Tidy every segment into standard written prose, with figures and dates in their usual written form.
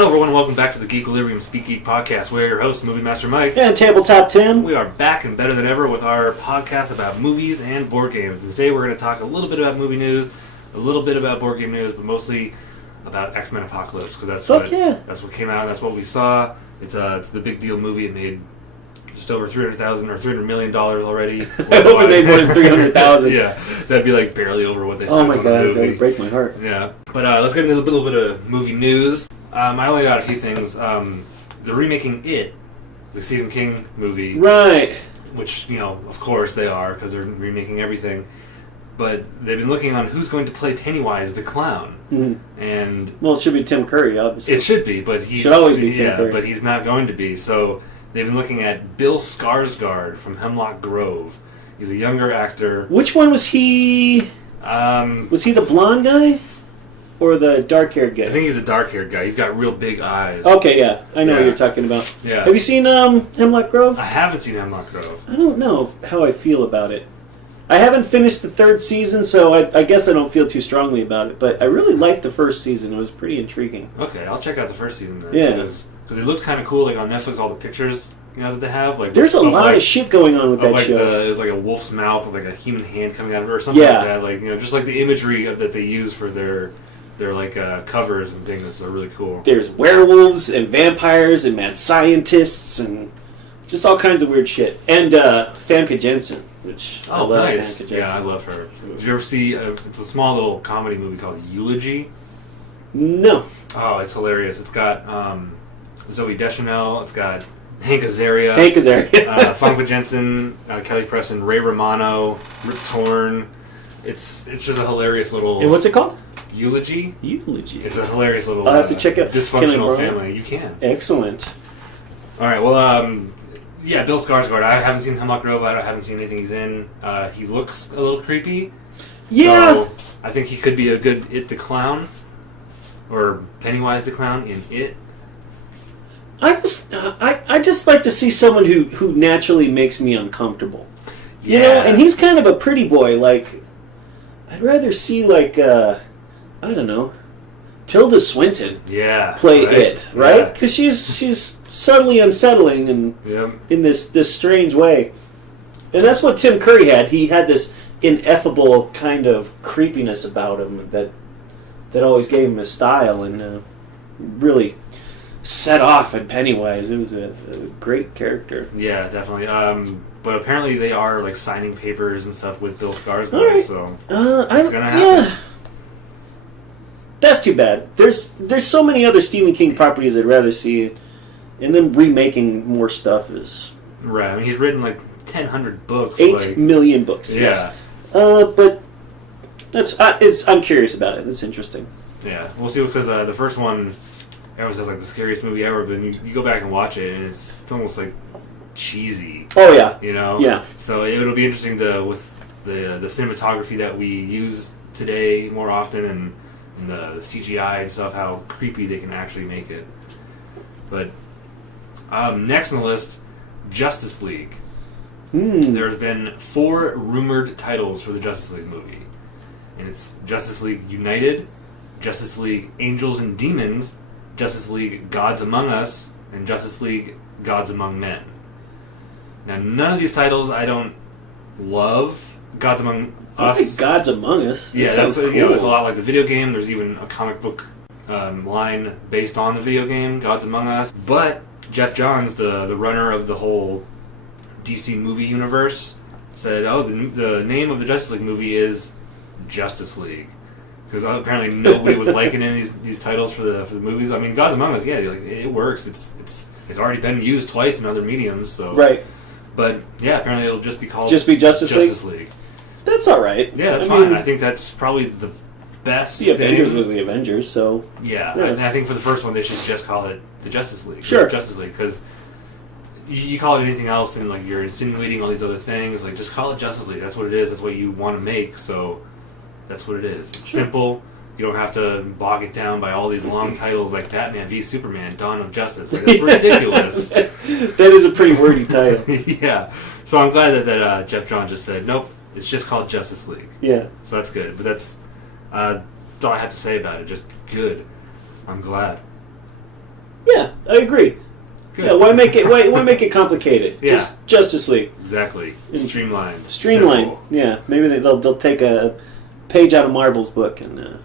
Hello everyone, welcome back to the Geek Speak Geek podcast. We're your hosts, Movie Master Mike. And Tabletop Tim. We are back and better than ever with our podcast about movies and board games. Today we're going to talk a little bit about movie news, a little bit about board game news, but mostly about X-Men Apocalypse, because that's what came out, that's what we saw. It's the big deal movie. It made just over $300,000 or $300 million already. I hope it made more than $300,000. Yeah, that'd be like barely over what they spent on the movie. Oh my god, that would break my heart. Yeah, but let's get into a little bit of movie news. I only got a few things. They're remaking It, the Stephen King movie. Right. Which, of course they are, because they're remaking everything. But they've been looking on who's going to play Pennywise the Clown. Mm-hmm. And well, it should be Tim Curry, obviously. It should be, but should always be Tim Curry. But he's not going to be. So they've been looking at Bill Skarsgård from Hemlock Grove. He's a younger actor. Which one was he? Was he the blonde guy? Or the dark-haired guy? I think he's a dark-haired guy. He's got real big eyes. Okay, yeah. I know what you're talking about. Yeah. Have you seen Hemlock Grove? I haven't seen Hemlock Grove. I don't know how I feel about it. I haven't finished the third season, so I guess I don't feel too strongly about it. But I really liked the first season. It was pretty intriguing. Okay, I'll check out the first season then. Yeah. Because it looked kind of cool, like on Netflix, all the pictures that they have. Like there's a lot of shit going on with that show. It was like a wolf's mouth with like a human hand coming out of it or something like that. Like, just like the imagery that they use for their like covers and things are really cool. There's werewolves and vampires and mad scientists and just all kinds of weird shit. And Famke Janssen, which I love. Nice. Famke Janssen. Yeah, I love her. Did you ever see? It's a small little comedy movie called Eulogy. No. Oh, it's hilarious. It's got Zooey Deschanel. It's got Hank Azaria. Famke Janssen, Kelly Preston, Ray Romano, Rip Torn. It's just a hilarious little. And what's it called? Eulogy. Eulogy. It's a hilarious little. I'll have to check it. Dysfunctional family. You can. Excellent. All right. Well, Bill Skarsgård. I haven't seen Hemlock Grove. I haven't seen anything he's in. He looks a little creepy. Yeah. So I think he could be a good It the Clown, or Pennywise the Clown in It. I just like to see someone who naturally makes me uncomfortable. Yeah. You know, and he's kind of a pretty boy. Like, I'd rather see I don't know, Tilda Swinton play It, right? Because she's subtly unsettling and in this strange way. And that's what Tim Curry had. He had this ineffable kind of creepiness about him that always gave him his style and really set off at Pennywise. It was a great character. Yeah, definitely. But apparently they are like signing papers and stuff with Bill Skarsgård, right. So it's gonna happen. Yeah. That's too bad. There's so many other Stephen King properties I'd rather see, and then remaking more stuff is right. I mean, he's written like 1,000 books, 8 million books. Yeah, yes. But that's I'm curious about it. It's interesting. Yeah, we'll see because the first one, everyone says like the scariest movie ever, but then you go back and watch it, and it's almost like cheesy. Oh yeah, Yeah. So it'll be interesting with the cinematography that we use today more often and the CGI and stuff, how creepy they can actually make it. But next on the list, Justice League. There's been 4 rumored titles for the Justice League movie. And it's Justice League United, Justice League Angels and Demons, Justice League Gods Among Us, and Justice League Gods Among Men. Now, none of these titles I don't love. Gods Among Us. I think Gods Among Us. That sounds cool. It's a lot like the video game. There's even a comic book line based on the video game, Gods Among Us. But Jeff Johns, the runner of the whole DC movie universe, said, the name of the Justice League movie is Justice League. Because apparently nobody was liking any of these titles for the movies. I mean, Gods Among Us, it works. It's already been used twice in other mediums. So right. But yeah, apparently it'll just be called Justice League. That's all right. Yeah, that's fine. I think that's probably the best. The Avengers was the Avengers, so yeah. I think for the first one they should just call it the Justice League. Sure, Justice League, because you call it anything else and like you're insinuating all these other things. Like just call it Justice League. That's what it is. That's what you want to make. So that's what it is. It's simple. You don't have to bog it down by all these long titles like Batman v Superman: Dawn of Justice. Like, that's ridiculous. That is a pretty wordy title. Yeah. So I'm glad that Jeff Johns just said nope. It's just called Justice League. Yeah. So that's good. But that's all I have to say about it. Just good. I'm glad. Yeah, I agree. Good. Yeah, why make it complicated? Yeah. Just Justice League. Exactly. Streamlined. Simple. Yeah, maybe they'll take a page out of Marvel's book and.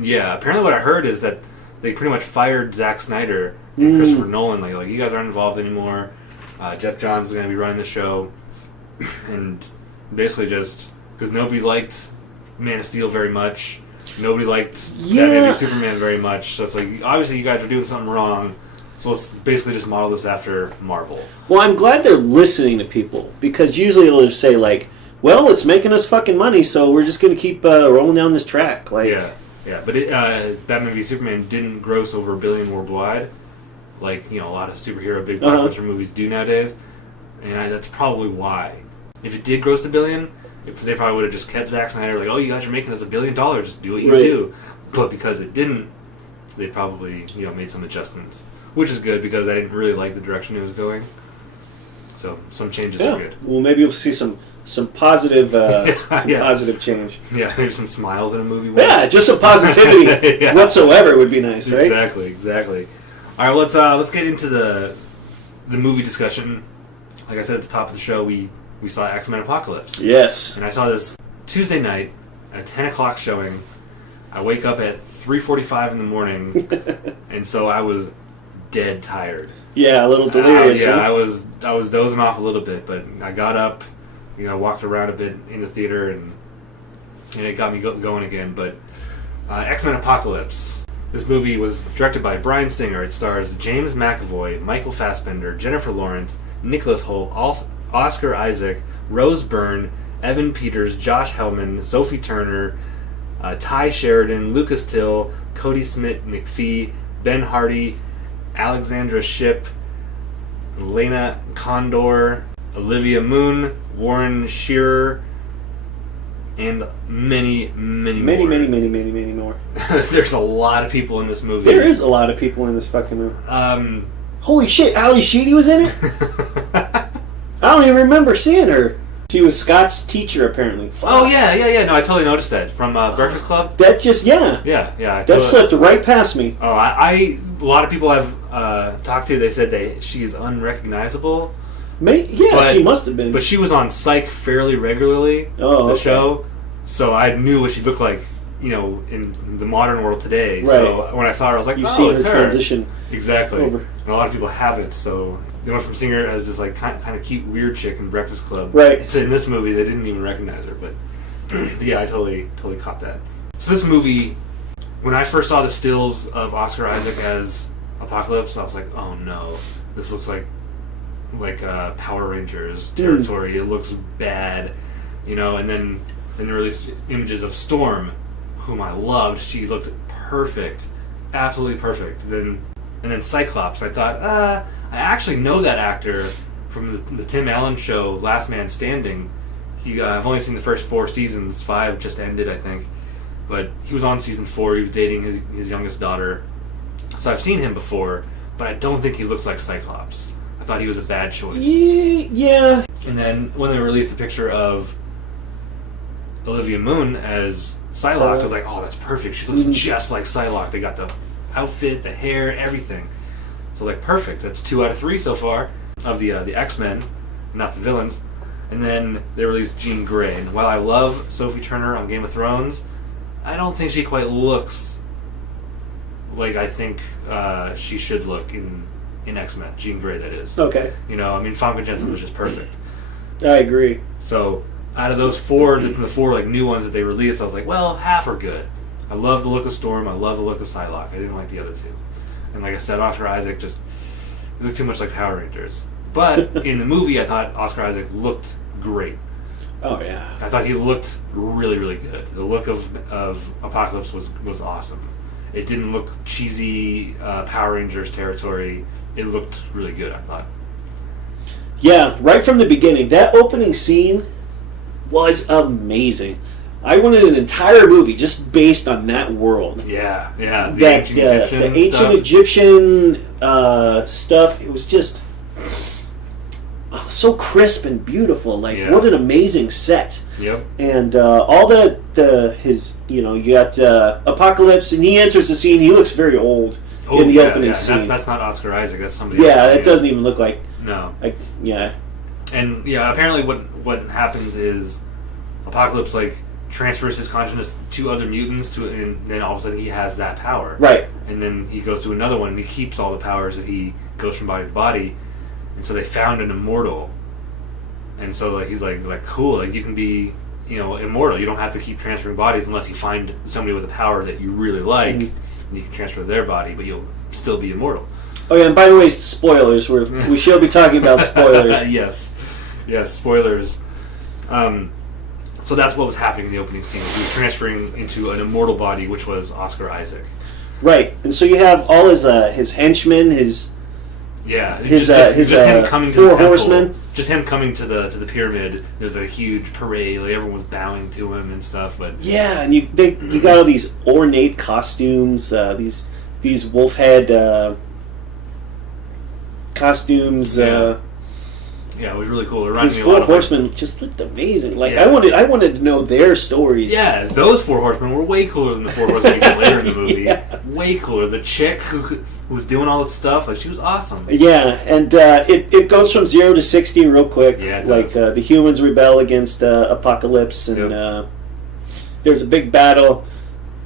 Yeah, apparently what I heard is that they pretty much fired Zack Snyder and Christopher Nolan. Like you guys aren't involved anymore. Jeff Johns is going to be running the show, and basically just because nobody liked Man of Steel very much, nobody liked Batman v Superman very much. So it's like obviously you guys are doing something wrong. So let's basically just model this after Marvel. Well, I'm glad they're listening to people because usually they'll just say like, "Well, it's making us fucking money, so we're just going to keep rolling down this track." Like, yeah, but Batman v Superman didn't gross over $1 billion worldwide, like a lot of superhero big blockbuster movies do nowadays, and that's probably why. If it did gross $1 billion, they probably would have just kept Zack Snyder like, "Oh, you guys are making us $1 billion, just do what you do." But because it didn't, they probably made some adjustments. Which is good because I didn't really like the direction it was going. So some changes are good. Well, maybe we'll see some positive positive change. Yeah, maybe some smiles in a movie. Yeah, just some positivity whatsoever would be nice, right? Exactly. All right, let's get into the movie discussion. Like I said at the top of the show, we saw X-Men Apocalypse. Yes. And I saw this Tuesday night at a 10 o'clock showing. I wake up at 3:45 in the morning, and so I was dead tired. Yeah, a little delirious. I was dozing off a little bit, but I got up, walked around a bit in the theater, and it got me going again. But X-Men Apocalypse. This movie was directed by Bryan Singer. It stars James McAvoy, Michael Fassbender, Jennifer Lawrence, Nicholas Hoult, Oscar Isaac, Rose Byrne, Evan Peters, Josh Hellman, Sophie Turner, Ty Sheridan, Lucas Till, Cody Smith-McPhee, Ben Hardy, Alexandra Shipp, Lena Condor, Olivia Munn, Warren Shearer, and many more. There's a lot of people in this movie. There is a lot of people in this fucking movie. Holy shit, Ali Sheedy was in it? I don't even remember seeing her. She was Scott's teacher, apparently. Fuck. Oh, yeah. No, I totally noticed that. From Breakfast Club? That just, Yeah. That slipped right past me. Oh, a lot of people I've talked to, they said she is unrecognizable. She must have been. But she was on Psych fairly regularly, the show, so I knew what she looked like, in the modern world today. Right. So when I saw her, I was like, You've seen her transition. Exactly. Over. And a lot of people haven't, so they went from seeing her as this like kind of cute weird chick in Breakfast Club to in this movie they didn't even recognize her. But yeah, I totally caught that. So this movie, when I first saw the stills of Oscar Isaac as Apocalypse, I was like, oh no, this looks like Power Rangers territory. It looks bad, and then they released images of Storm, whom I loved. She looked perfect, absolutely perfect. And then Cyclops. I thought, I actually know that actor from the Tim Allen show, Last Man Standing. I've only seen the first 4 seasons. 5 just ended, I think. But he was on season 4. He was dating his youngest daughter. So I've seen him before, but I don't think he looks like Cyclops. I thought he was a bad choice. Yeah. And then when they released the picture of Olivia Munn as Psylocke, I was like, oh, that's perfect. She looks just like Psylocke. They got the outfit, the hair, everything. So like, perfect. That's 2 out of 3 so far of the X-Men, not the villains. And then they released Jean Grey. And while I love Sophie Turner on Game of Thrones, I don't think she quite looks like I think she should look in X-Men. Jean Grey, that is. Okay. Famke Janssen was just perfect. I agree. So out of those 4, the 4 like new ones that they released, I was like, well, half are good. I love the look of Storm. I love the look of Psylocke. I didn't like the other 2. And like I said, Oscar Isaac just looked too much like Power Rangers. But in the movie, I thought Oscar Isaac looked great. Oh yeah. I thought he looked really, really good. The look of Apocalypse was awesome. It didn't look cheesy Power Rangers territory. It looked really good, I thought. Yeah, right from the beginning, that opening scene was amazing. I wanted an entire movie just based on that world. Yeah. The ancient Egyptian stuff. It was just so crisp and beautiful. What an amazing set. Yep. And all you got Apocalypse, and he enters the scene. He looks very old. in the opening scene. That's not Oscar Isaac. That's somebody else. Yeah, it doesn't even look like... No. Yeah. And, apparently what happens is Apocalypse, transfers his consciousness to other mutants, and then all of a sudden he has that power. Right. And then he goes to another one, and he keeps all the powers that he goes from body to body. And so they found an immortal. And so, he's cool, you can be... immortal. You don't have to keep transferring bodies unless you find somebody with a power that you really like, and you can transfer their body, but you'll still be immortal. Oh yeah, and by the way, spoilers. We shall be talking about spoilers. Yes, spoilers. So that's what was happening in the opening scene. He was transferring into an immortal body, which was Oscar Isaac. Right, and so you have all his henchmen, his him coming to the temple, horsemen. Just him coming to the pyramid. There was a huge parade, everyone was bowing to him and stuff. But and you got all these ornate costumes, these wolf head costumes. Yeah, it was really cool. These four horsemen just looked amazing. I wanted to know their stories. Yeah, those four horsemen were way cooler than the four horsemen you get later in the movie. Way cooler. The chick who was doing all that stuff, she was awesome. Yeah, and it goes from 0 to 60 real quick. Yeah, it does. The humans rebel against Apocalypse, and there's a big battle,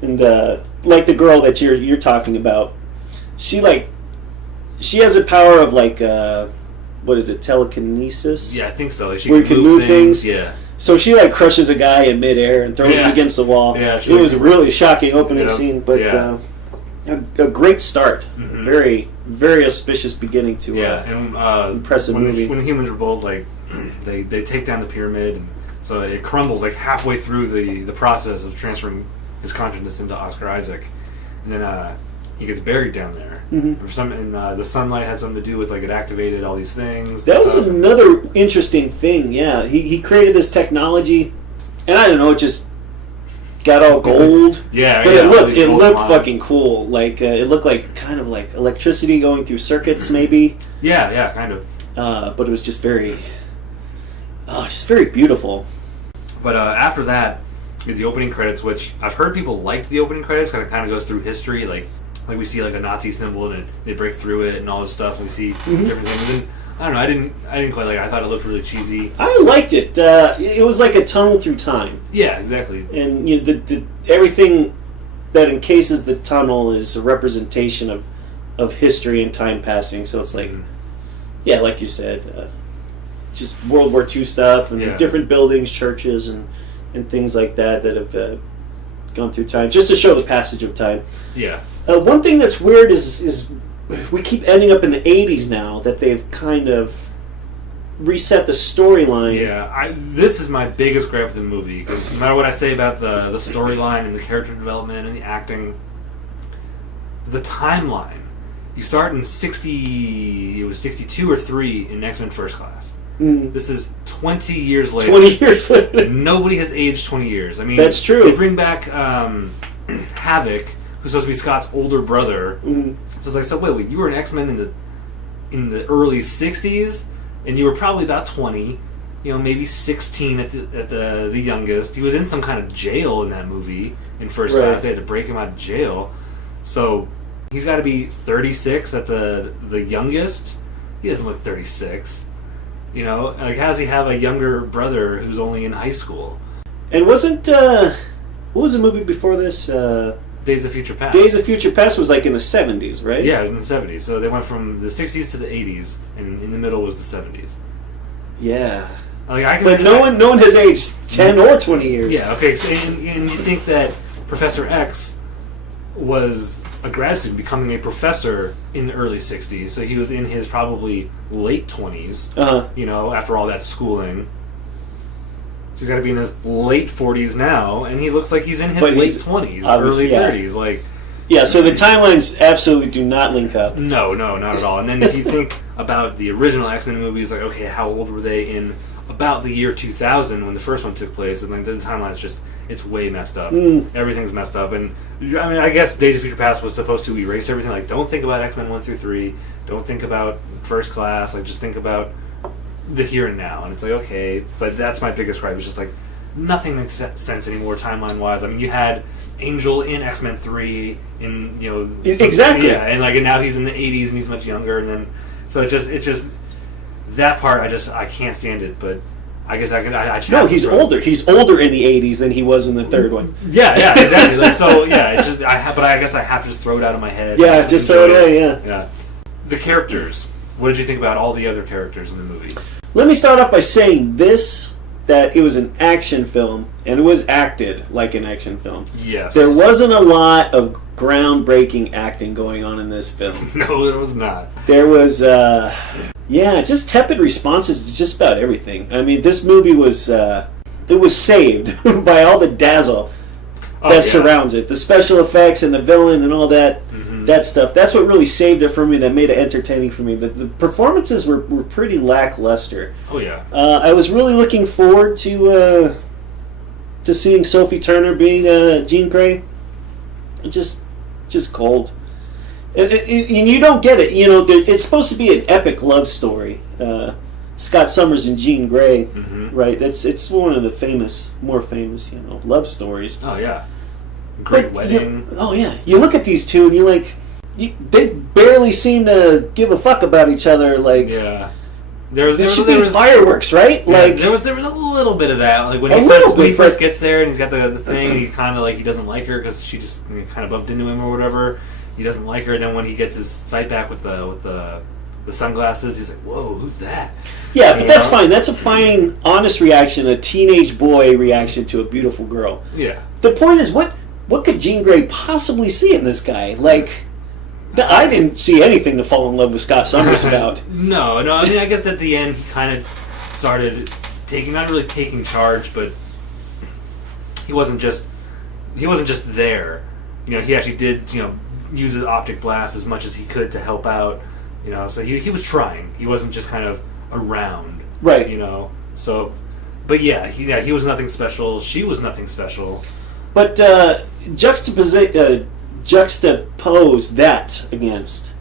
and the girl that you're talking about, she has a power of what is it, telekinesis? Yeah, I think so. Where you can move things. Yeah. So she crushes a guy in midair and throws him against the wall. Yeah, it was a really shocking opening scene, but a great start. Mm-hmm. A very, very auspicious beginning to impressive movie. When humans revolt, they take down the pyramid, and so it crumbles halfway through the process of transferring his consciousness into Oscar Isaac, and then he gets buried down there. Mm-hmm. The sunlight had something to do with it activated all these things. That was another interesting thing. Yeah, he created this technology, and I don't know, it just got all gold. But it looked fucking cool. It looked kind of like electricity going through circuits, maybe. Yeah, kind of. But it was just very beautiful. But after that, the opening credits, which I've heard people liked the opening credits, kind of goes through history, we see a Nazi symbol and they break through it and all this stuff, and we see different things. And I don't know, I didn't quite like it. I thought it looked really cheesy. I liked it. It was like a tunnel through time. Yeah, exactly. And everything that encases the tunnel is a representation of history and time passing. So it's like you said, just World War II stuff and different buildings, churches, and things like that have gone through time, just to show the passage of time. Yeah. One thing that's weird is we keep ending up in the 80s now, that they've kind of reset the storyline. Yeah, this is my biggest gripe with the movie, because no matter what I say about the storyline and the character development and the acting, the timeline. You start in 62 or 3 in X-Men First Class. This is 20 years later. 20 years later. Nobody has aged 20 years. I mean, that's true. They bring back Havoc, who's supposed to be Scott's older brother. So it's wait, you were an X-Men in the early 60s, and you were probably about 20, maybe 16 at the youngest. He was in some kind of jail in that movie in First Class. They had to break him out of jail. So he's got to be 36 at the youngest. He doesn't look 36. How does he have a younger brother who's only in high school? And wasn't what was the movie before this? Days of Future Past. Days of Future Past was in the 70s, right? Yeah, it was in the 70s. So they went from the 60s to the 80s, and in the middle was the 70s. Yeah. But no one has aged 10 or 20 years. Yeah, okay. So, and you think that Professor X was a grad student becoming a professor in the early 60s, so he was in his probably late 20s, after all that schooling. So he's got to be in his late 40s now, and he looks like he's in his late 20s, early 30s. Yeah, so the timelines absolutely do not link up. No, not at all. And then if you think about the original X-Men movies, okay, how old were they in about the year 2000 when the first one took place? And the timeline's just, it's way messed up. Everything's messed up. And I guess Days of Future Past was supposed to erase everything. Don't think about X-Men 1 through 3. Don't think about First Class. Just think about the here and now. And it's okay. But that's my biggest gripe. It's just nothing makes sense anymore timeline wise. I mean, you had Angel in X-Men 3 in exactly, and now he's in the 80s and he's much younger, and then so it just that part I can't stand it, but I guess I can. No, he's older. He's older in the 80s than he was in the third one. Yeah, exactly. It's just but I guess I have to just throw it out of my head. Yeah, just throw it away. Yeah. The characters. What did you think about all the other characters in the movie? Let me start off by saying that it was an action film, and it was acted like an action film. Yes. There wasn't a lot of groundbreaking acting going on in this film. No, there was not. There was, just tepid responses to just about everything. I mean, this movie was, it was saved by all the dazzle that surrounds it. The special effects and the villain and all that. That stuff. That's what really saved it for me. That made it entertaining for me. The performances were pretty lackluster. Oh yeah. I was really looking forward to seeing Sophie Turner being Jean Grey. Just cold. And you don't get it. It's supposed to be an epic love story. Scott Summers and Jean Grey, right? It's one of the more famous love stories. Oh yeah. Great wedding. You look at these two and you're like, they barely seem to give a fuck about each other. Like, there was fireworks, right? Yeah, like there was a little bit of that. Like when he first gets there and he's got the thing, he kind of he doesn't like her because she just kind of bumped into him or whatever. He doesn't like her. And then when he gets his sight back with the sunglasses, he's like, "Whoa, who's that?" Yeah, but that's fine. That's a fine, honest reaction, a teenage boy reaction to a beautiful girl. Yeah. The point is, what could Jean Grey possibly see in this guy? Like, I didn't see anything to fall in love with Scott Summers about. No. I mean, I guess at the end he kind of started not really taking charge, but he wasn't just there. He actually did use his optic blast as much as he could to help out. So he was trying. He wasn't just kind of around. Right. So, but he was nothing special. She was nothing special. But juxtapose that against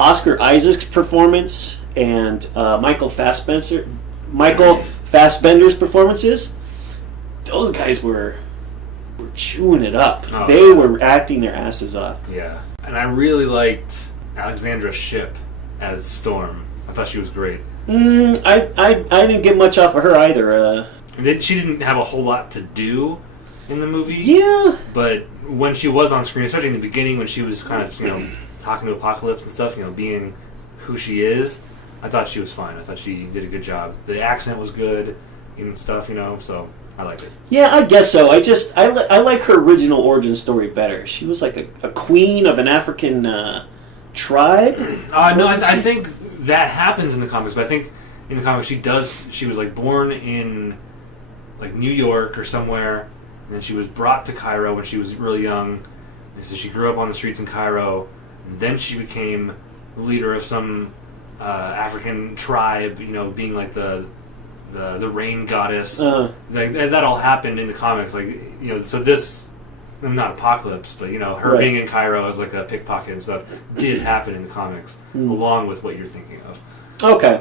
Oscar Isaac's performance and Michael Fassbender's performances. Those guys were chewing it up. Oh, they were acting their asses off. Yeah, and I really liked Alexandra Shipp as Storm. I thought she was great. I didn't get much off of her either. She didn't have a whole lot to do in the movie. Yeah. But when she was on screen, especially in the beginning when she was kind of, talking to Apocalypse and stuff, being who she is, I thought she was fine. I thought she did a good job. The accent was good and stuff, so I liked it. Yeah, I guess so. I like her original origin story better. She was like a queen of an African tribe. No, I think that happens in the comics, but I think in the comics she was born in New York or somewhere. And then she was brought to Cairo when she was really young. And so she grew up on the streets in Cairo. And then she became leader of some African tribe, being the rain goddess. That all happened in the comics. So this, not Apocalypse, but, her being in Cairo as a pickpocket and stuff did happen in the comics, along with what you're thinking of. Okay.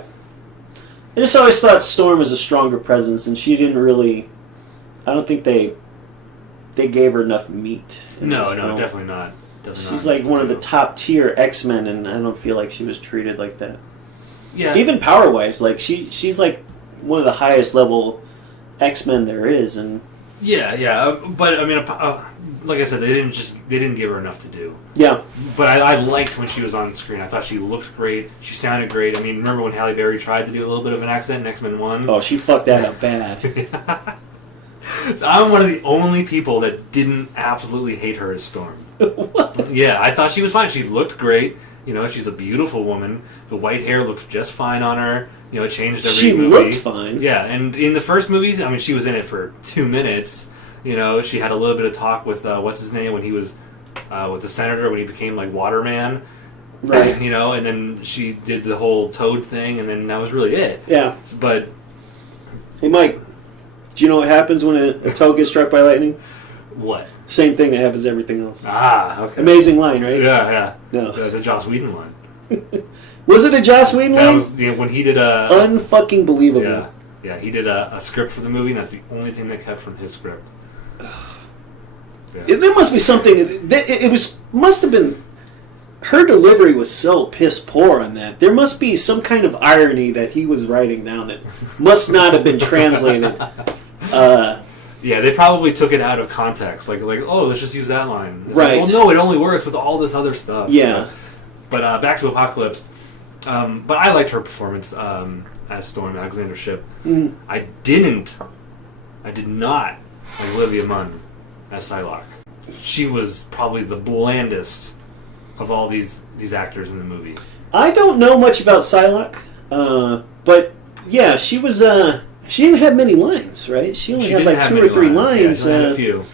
I just always thought Storm was a stronger presence, and she didn't really... I don't think they gave her enough meat. No, definitely not. She's one of the top tier X-Men, and I don't feel like she was treated like that. Yeah. Even power wise, she's one of the highest level X-Men there is, and yeah. But I mean, like I said, they didn't give her enough to do. Yeah. But I liked when she was on screen. I thought she looked great. She sounded great. I mean, remember when Halle Berry tried to do a little bit of an accent in X-Men 1? Oh, she fucked that up bad. So I'm one of the only people that didn't absolutely hate her as Storm. What? Yeah, I thought she was fine. She looked great. She's a beautiful woman. The white hair looked just fine on her. It changed every movie. She looked fine. Yeah, and in the first movies, I mean, she was in it for 2 minutes. She had a little bit of talk with, what's his name, when he was with the senator, when he became Waterman. Right. And then she did the whole Toad thing, and then that was really it. Yeah. But... Hey, Mike, do you know what happens when a toad gets struck by lightning? What? Same thing that happens to everything else. Ah, okay. Amazing line, right? Yeah. No. The Joss Whedon line. Was it a Joss Whedon line? That was when he did Unfucking believable. Yeah. Yeah, he did a script for the movie, and that's the only thing they kept from his script. Yeah. There must be something. Must have been. Her delivery was so piss poor on that. There must be some kind of irony that he was writing down that must not have been translated. Yeah, they probably took it out of context. Like, oh, let's just use that line. It's right. Like, well, no, it only works with all this other stuff. Yeah. But back to Apocalypse. But I liked her performance as Storm, Alexandra Shipp. Mm. I did not like Olivia Munn as Psylocke. She was probably the blandest of all these actors in the movie. I don't know much about Psylocke, but yeah, she was. She didn't have many lines, right? She only had like 2 or 3 lines. Yeah, she had a few.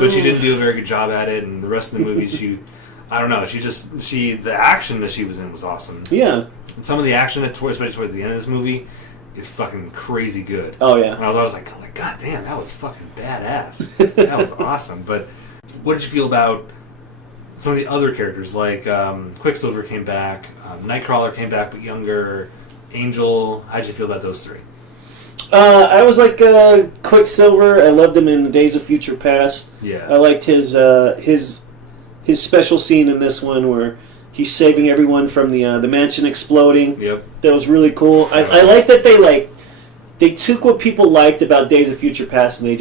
But she didn't do a very good job at it, and the rest of the movie, I don't know. The action that she was in was awesome. Yeah. And some of the action, especially towards the end of this movie, is fucking crazy good. Oh yeah. And I was like, God damn, that was fucking badass. That was awesome. But what did you feel about some of the other characters? Like Quicksilver came back, Nightcrawler came back but younger, Angel. How'd you feel about those 3? I was like Quicksilver. I loved him in Days of Future Past. Yeah. I liked his special scene in this one where he's saving everyone from the mansion exploding. Yep. That was really cool. I like that they took what people liked about Days of Future Past and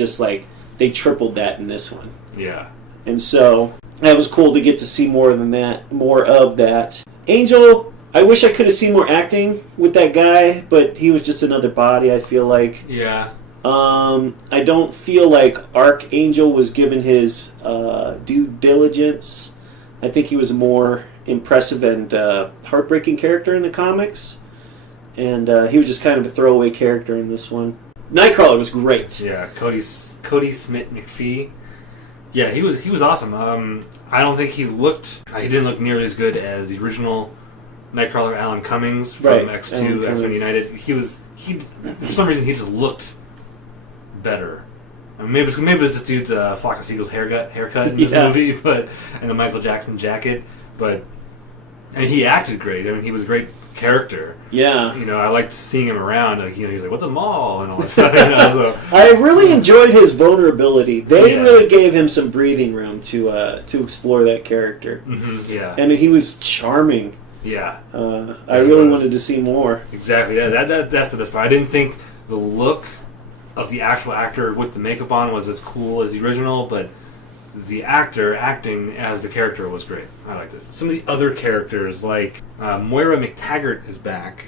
they tripled that in this one. Yeah. And so that was cool to get to see more of that. Angel, I wish I could have seen more acting with that guy, but he was just another body, I feel like. Yeah. I don't feel like Archangel was given his due diligence. I think he was a more impressive and heartbreaking character in the comics. And he was just kind of a throwaway character in this one. Nightcrawler was great. Yeah, Cody Smith McPhee. Yeah, he was awesome. I don't think he didn't look nearly as good as the original Nightcrawler Alan Cummings from X2, X-Men United. He for some reason he just looked better. I mean, maybe it was this dude's Flock of Seagulls haircut in this movie, and the Michael Jackson jacket, and he acted great. I mean, he was a great character. Yeah. I liked seeing him around. Like, he was like, "What's a mall?" and all that stuff. So. I really enjoyed his vulnerability. They really gave him some breathing room to explore that character. Mm-hmm, yeah. And he was charming. Yeah. I really wanted to see more. Exactly. Yeah, that's the best part. I didn't think the look of the actual actor with the makeup on was as cool as the original, but the actor acting as the character was great. I liked it. Some of the other characters, like Moira McTaggart is back,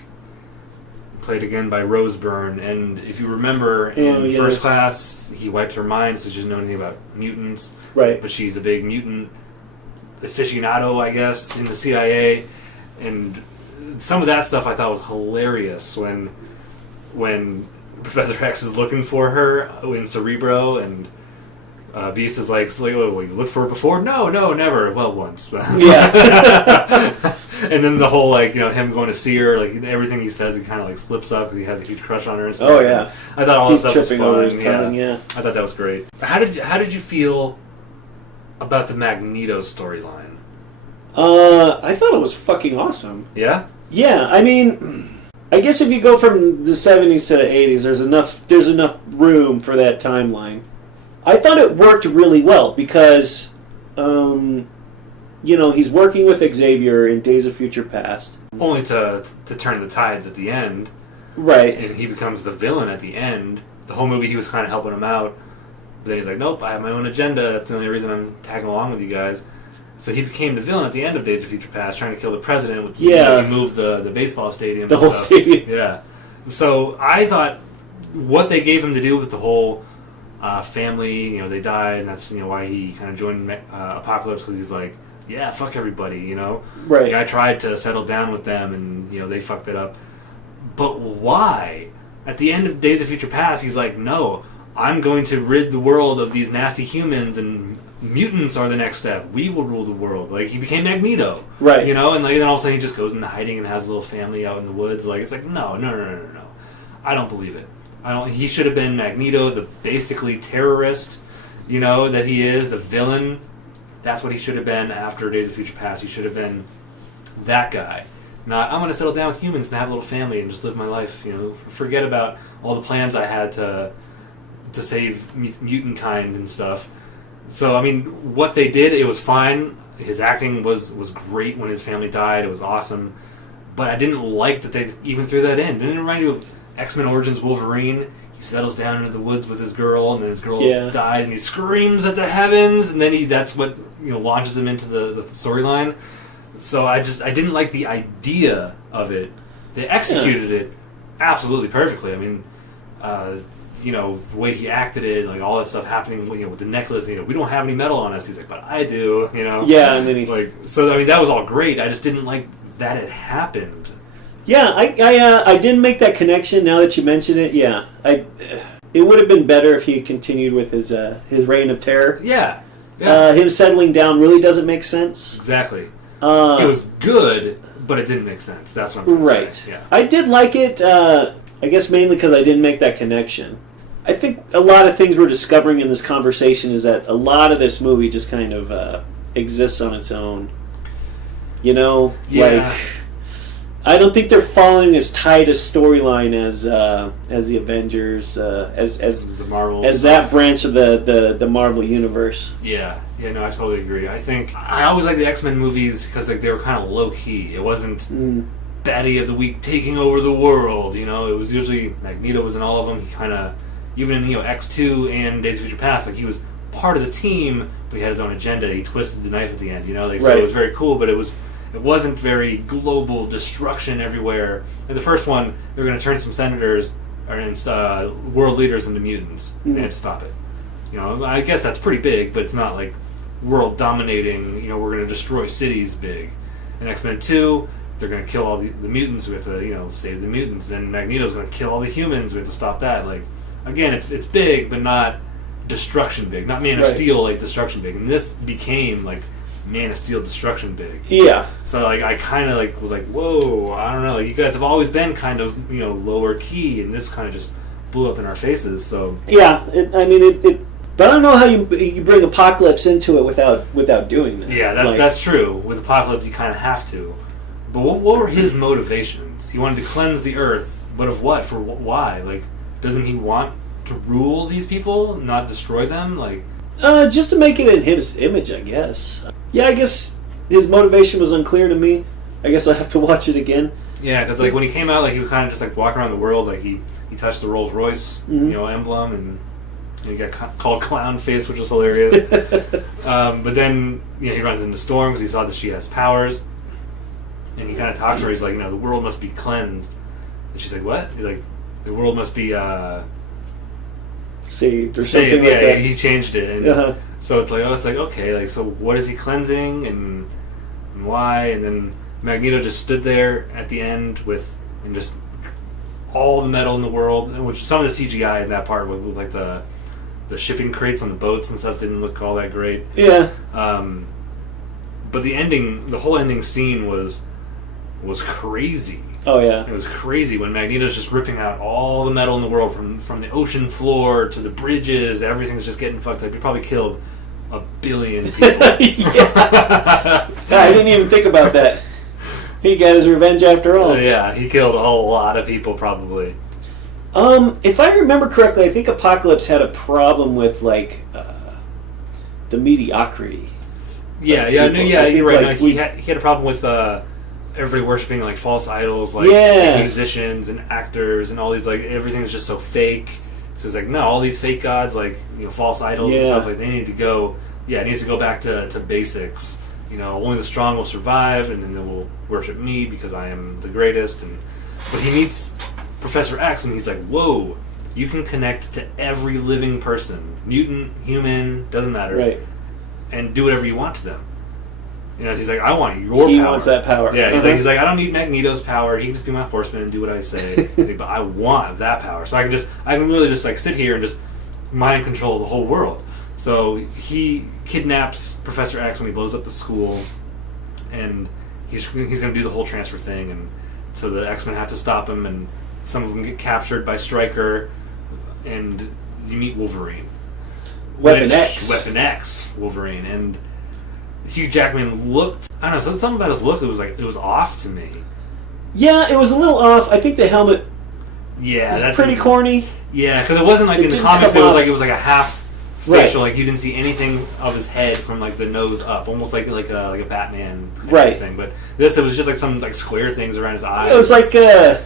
played again by Rose Byrne, and if you remember in First Class, he wiped her mind, so she doesn't know anything about mutants. Right. But she's a big mutant aficionado, I guess, in the CIA, and some of that stuff I thought was hilarious when Professor X is looking for her in Cerebro, and Beast is like, so, well, you looked for her before? No, never. Well, once. Yeah. And then the whole, him going to see her, everything he says, he kind of, slips up because he has a huge crush on her and stuff. Oh, yeah. I thought all this stuff was fun. Over his tongue, yeah. I thought that was great. How did you feel about the Magneto storyline? I thought it was fucking awesome. Yeah? Yeah, I mean, I guess if you go from the 70s to the 80s, there's enough room for that timeline. I thought it worked really well because, he's working with Xavier in Days of Future Past. Only to turn the tides at the end. Right. And he becomes the villain at the end. The whole movie he was kind of helping him out. But then he's like, nope, I have my own agenda. That's the only reason I'm tagging along with you guys. So he became the villain at the end of Days of Future Past, trying to kill the president. He moved the baseball stadium. The whole stadium. Yeah. So I thought what they gave him to do with the whole family, they died, and that's why he kind of joined Apocalypse, because he's like, yeah, fuck everybody, Right. I tried to settle down with them, and they fucked it up. But why? At the end of Days of Future Past, he's like, no, I'm going to rid the world of these nasty humans, and mutants are the next step. We will rule the world. He became Magneto. Right. And then all of a sudden he just goes into hiding and has a little family out in the woods. It's like, no. I don't believe it. He should have been Magneto, the basically terrorist, that he is, the villain. That's what he should have been after Days of Future Past. He should have been that guy. Not, I'm going to settle down with humans and have a little family and just live my life. Forget about all the plans I had to save mutant kind and stuff. So, I mean, what they did, it was fine. His acting was great when his family died. It was awesome. But I didn't like that they even threw that in. Didn't it remind you of X-Men Origins Wolverine? He settles down into the woods with his girl, and then his girl dies, and he screams at the heavens, and then that's what launches him into the storyline. So I didn't like the idea of it. They executed it absolutely perfectly. I mean, the way he acted it, like all that stuff happening, with the necklace. We don't have any metal on us. He's like, but I do. Yeah, and then he that was all great. I just didn't like that it happened. Yeah, I didn't make that connection. Now that you mention it, yeah, it would have been better if he had continued with his reign of terror. Yeah. Him settling down really doesn't make sense. Exactly. It was good, but it didn't make sense. That's what I'm trying to say. Yeah. I did like it. I guess mainly because I didn't make that connection. I think a lot of things we're discovering in this conversation is that a lot of this movie just kind of exists on its own. Like I don't think they're following as tight a storyline as the Avengers, as the Marvel as stuff. that branch of the Marvel universe. Yeah, no, I totally agree. I think I always liked the X-Men movies because they were kind of low key. It wasn't baddie of the week taking over the world. It was usually Magneto was in all of them. He kind of even in X2 and Days of Future Past, like he was part of the team, but he had his own agenda. He twisted the knife at the end. So it was very cool, but it wasn't very global destruction everywhere. In the first one, they were going to turn some senators or world leaders into mutants. They had to stop it. I guess that's pretty big, but it's not like world dominating. We're going to destroy cities big. In X-Men 2, they're going to kill all the mutants. We have to save the mutants. Then Magneto's going to kill all the humans. We have to stop that. Like again, it's big, but not destruction big. Not Man of Steel like destruction big. And this became like Man of Steel destruction big. Yeah. So I kind of was like, whoa, I don't know. You guys have always been kind of lower key, and this kind of just blew up in our faces. So yeah, it. But I don't know how you bring Apocalypse into it without doing that. Yeah, that's true. With Apocalypse, you kind of have to. But what were his motivations? He wanted to cleanse the Earth, but of what? For why? Like, doesn't he want to rule these people, not destroy them? Like, just to make it in his image, I guess. Yeah, I guess his motivation was unclear to me. I guess I'll have to watch it again. Yeah, because when he came out, he was kind of just walking around the world. He touched the Rolls Royce, emblem, and he got called Clown Face, which was hilarious. But then he runs into Storm because he saw that she has powers, and he kind of talks to her. He's like, the world must be cleansed, and she's like, what? He's like, the world must be saved or something like that. He changed it, and so it's like okay, so what is he cleansing and why? And then Magneto just stood there at the end and just all the metal in the world, which some of the CGI in that part with like the shipping crates on the boats and stuff didn't look all that great. Yeah. But the whole ending scene was crazy. Oh yeah, it was crazy when Magneto's just ripping out all the metal in the world from the ocean floor to the bridges. Everything's just getting fucked up. He probably killed 1 billion people. Yeah, I didn't even think about that. He got his revenge after all. Yeah, he killed a whole lot of people probably. If I remember correctly, I think Apocalypse had a problem with the mediocrity. Yeah, you're right. No, he had a problem with everybody worshiping false idols, musicians and actors and all these everything's just so fake. So it's no, all these fake gods false idols and stuff they need to go. Yeah, it needs to go back to basics. Only the strong will survive, and then they will worship me because I am the greatest. But he meets Professor X, and he's like, "Whoa, you can connect to every living person, mutant, human, doesn't matter, right? And do whatever you want to them." He's like, "I want your power." He wants that power. Yeah, he's like, "I don't need Magneto's power. He can just be my horseman and do what I say, but I want that power. So I can really just sit here and just mind control the whole world." So he kidnaps Professor X when he blows up the school, and he's going to do the whole transfer thing, and so the X-Men have to stop him, and some of them get captured by Stryker, and you meet Wolverine. Weapon X Wolverine, and Hugh Jackman looked, I don't know, something about his look, it was off to me. Yeah, it was a little off. I think the helmet is pretty corny. Yeah, because it wasn't like in the comics. It was like a half facial. Like you didn't see anything of his head from like the nose up, almost like a Batman kind of thing. But this, it was just like some like square things around his eyes. It was like a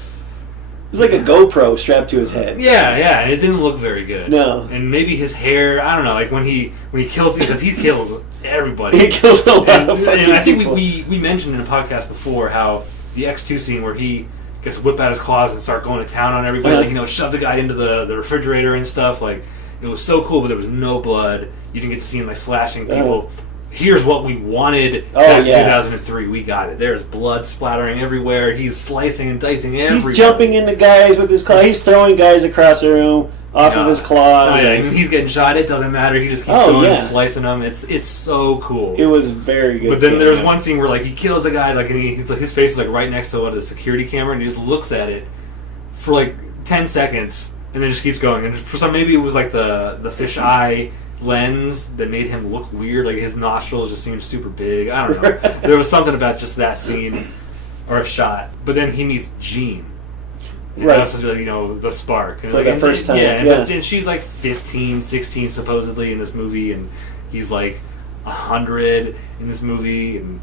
GoPro strapped to his head. Yeah, and it didn't look very good. No, and maybe his hair. I don't know. Like when he kills, because he kills everybody. He kills a lot of fucking people. I think people. we mentioned in a podcast before how the X2 scene where he gets whip out his claws and start going to town on everybody, like, shove the guy into the refrigerator and stuff. Like, it was so cool, but there was no blood. You didn't get to see him like slashing people. Here's what we wanted back in 2003. We got it. There's blood splattering everywhere. He's slicing and dicing everywhere. He's jumping into guys with his claws. He's throwing guys across the room off of his claws. And he's getting shot. It doesn't matter. He just keeps going and slicing them. It's so cool. It was very good. But then there's one scene where like he kills a guy, like, and he's like, his face is like right next to the security camera, and he just looks at it for like 10 seconds, and then just keeps going. And for some, maybe it was like the fisheye lens that made him look weird. Like his nostrils just seemed super big. I don't know. There was something about just that scene or a shot. But then he meets Jean. And that was supposed to be like, the spark. And for the first time. And she's like 15, 16 supposedly in this movie, and he's like 100 in this movie, and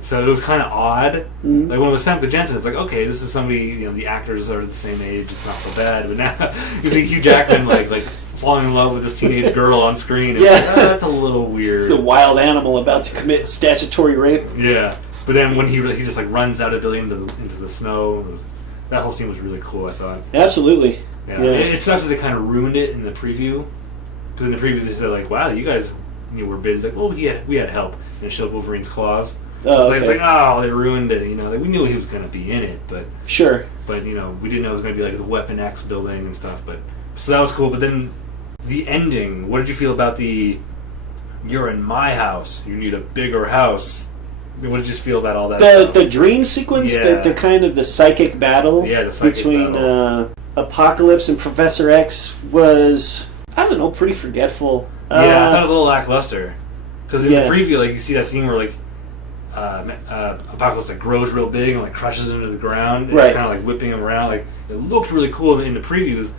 so it was kind of odd. Mm-hmm. Like when it was Famke Janssen, it's like, okay, this is somebody, the actors are the same age, it's not so bad. But now you see Hugh Jackman like falling in love with this teenage girl on screen. And that's a little weird. It's a wild animal about to commit statutory rape. Yeah, but then when he just like runs out of the building into the snow, that whole scene was really cool, I thought. Absolutely. Yeah. It sucks that they kind of ruined it in the preview. Because in the preview they said like, wow, you guys were busy. Like, well, we had help. And it showed Wolverine's claws. So it's like, oh, they ruined it. Like, we knew he was going to be in it, but sure. But we didn't know it was going to be like the Weapon X building and stuff. But so that was cool. But then the ending. What did you feel about the? You're in my house. You need a bigger house. What did you feel about all that? The dream sequence, the kind of the psychic battle between Apocalypse and Professor X was, I don't know, pretty forgetful. I thought it was a little lackluster. Because in the preview, like you see that scene where like Apocalypse like grows real big and like crushes him to the ground, and it's kind of like whipping him around. Like it looked really cool in the previews,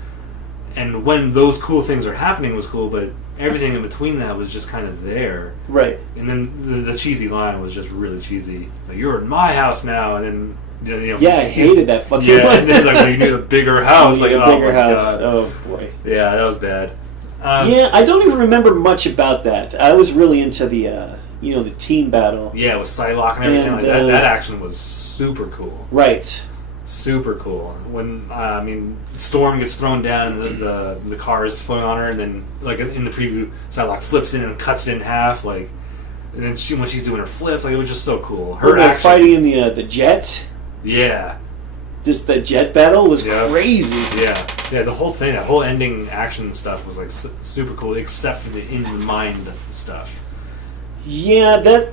and when those cool things are happening, it was cool, but everything in between that was just kind of there. Right. And then the cheesy line was just really cheesy. Like, you're in my house now, and then I hated that fucking line. And then like, well, you need a bigger house. Like, a bigger house. God. Oh boy. Yeah, that was bad. I don't even remember much about that. I was really into the the team battle. Yeah, with Psylocke and everything like that. That action was super cool. Right. Super cool. When Storm gets thrown down, and the car is floating on her, and then like in the preview, Psylocke flips in and cuts it in half. Like, and then when she's doing her flips, like it was just so cool. Her action, fighting in the jet. Yeah. Just the jet battle was crazy. Yeah. The whole thing, that whole ending action stuff was like super cool, except for the in your mind stuff. Yeah,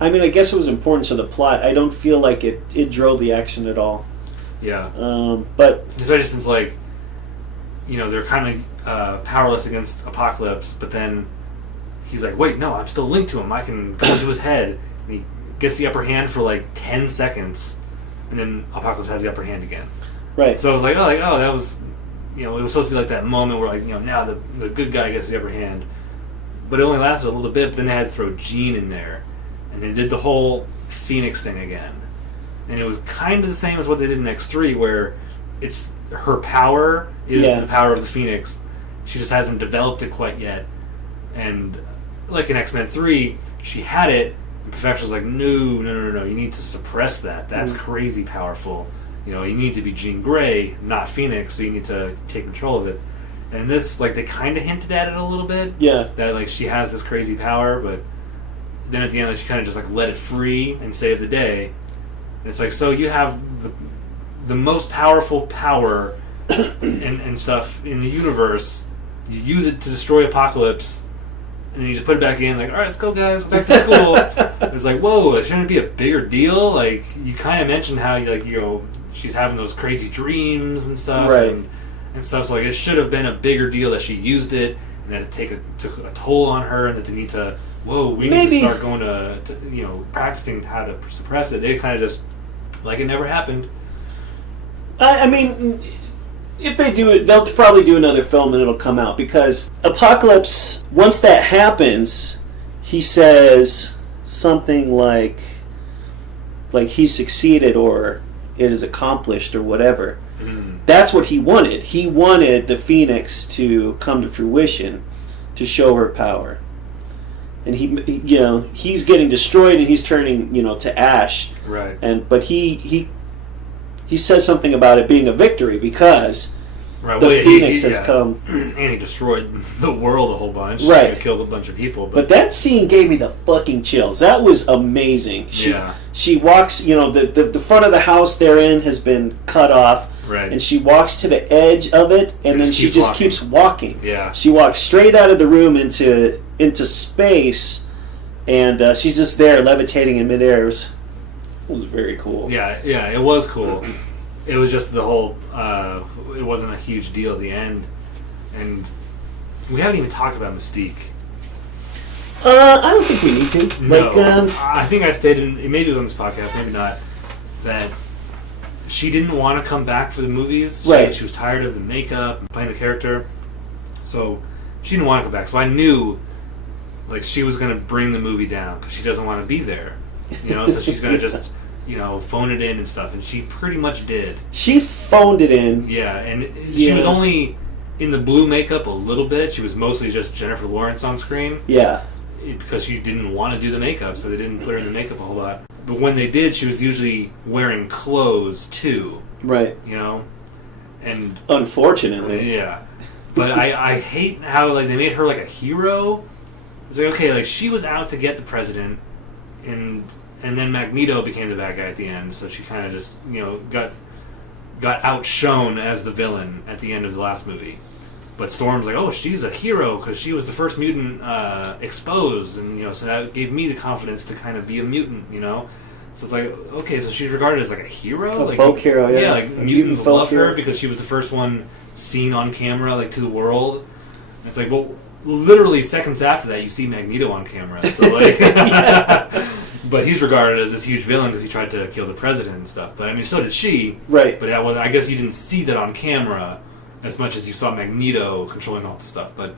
I guess it was important to the plot. I don't feel like it drove the action at all. Yeah. But especially since like, they're kind of powerless against Apocalypse, but then he's like, wait, no, I'm still linked to him. I can go into his head. And he gets the upper hand for like 10 seconds, and then Apocalypse has the upper hand again. Right. So I was like, oh, that was, it was supposed to be like that moment where like, now the good guy gets the upper hand. But it only lasted a little bit, but then they had to throw Jean in there. And they did the whole Phoenix thing again. And it was kind of the same as what they did in X3, where it's her power is the power of the Phoenix. She just hasn't developed it quite yet. And like in X-Men 3, she had it, and Perfection was like, no, you need to suppress that. That's crazy powerful. You need to be Jean Grey, not Phoenix, so you need to take control of it. And this, like, they kind of hinted at it a little bit. Yeah. That, like, she has this crazy power, but then at the end, like, she kind of just, like, let it free and save the day. And it's like, so you have the most powerful power and stuff in the universe. You use it to destroy Apocalypse, and then you just put it back in, like, all right, let's go, guys, back to school. It's like, whoa, shouldn't it be a bigger deal? Like, you kind of mentioned how, like, she's having those crazy dreams and stuff. Right. And stuff, so like it should have been a bigger deal that she used it, and that it took a toll on her, and that they need to need to start going to practicing how to suppress it. They kind of just like it never happened. I mean, if they do it, they'll probably do another film and it'll come out. Because Apocalypse, once that happens, he says something like he succeeded or it is accomplished or whatever. That's what he wanted. He wanted the Phoenix to come to fruition, to show her power. And he's getting destroyed and he's turning, to ash. Right. But he says something about it being a victory because the Phoenix has come. And he destroyed the world a whole bunch. Right. He killed a bunch of people. But that scene gave me the fucking chills. That was amazing. She walks, the front of the house they're in has been cut off. Right. And she walks to the edge of it, and then she just keeps walking. Yeah. She walks straight out of the room into space, and she's just there levitating in midair. It was very cool. Yeah, it was cool. It was just the whole. It wasn't a huge deal at the end, and we haven't even talked about Mystique. I don't think we need to. No, I think I stated, maybe it was on this podcast, maybe not, that she didn't want to come back for the movies. Right. She was tired of the makeup and playing the character, so she didn't want to come back. So I knew, she was going to bring the movie down because she doesn't want to be there. So she's going to just, phone it in and stuff, and she pretty much did. She phoned it in. Yeah, and she was only in the blue makeup a little bit. She was mostly just Jennifer Lawrence on screen. Yeah. Because she didn't want to do the makeup, so they didn't put her in the makeup a whole lot. But when they did, she was usually wearing clothes too. Right. And unfortunately. Yeah. But I hate how they made her a hero. It's okay, she was out to get the president, and then Magneto became the bad guy at the end. So she kind of just got outshone as the villain at the end of the last movie. But Storm's she's a hero because she was the first mutant exposed, and so that gave me the confidence to kind of be a mutant, So it's okay, so she's regarded as a hero, a folk hero, yeah. Yeah, mutants love her because she was the first one seen on camera, to the world. And it's well, literally seconds after that, you see Magneto on camera. So but he's regarded as this huge villain because he tried to kill the president and stuff. But I mean, so did she. Right. But I guess you didn't see that on camera as much as you saw Magneto controlling all the stuff. But,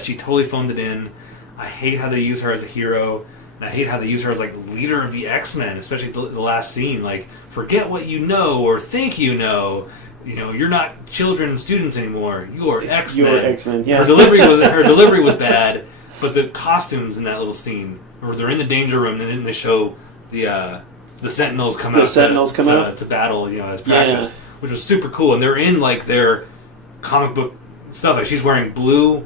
she totally phoned it in. I hate how they use her as a hero, and I hate how they use her as, leader of the X-Men, especially the last scene. Forget what you know or think you know. You're not children and students anymore. You're X-Men. You're X-Men, yeah. Her delivery was bad, but the costumes in that little scene, where they're in the danger room, and then they show the Sentinels come out to battle, as practice. Yeah. Which was super cool, and they're in their comic book stuff. She's wearing blue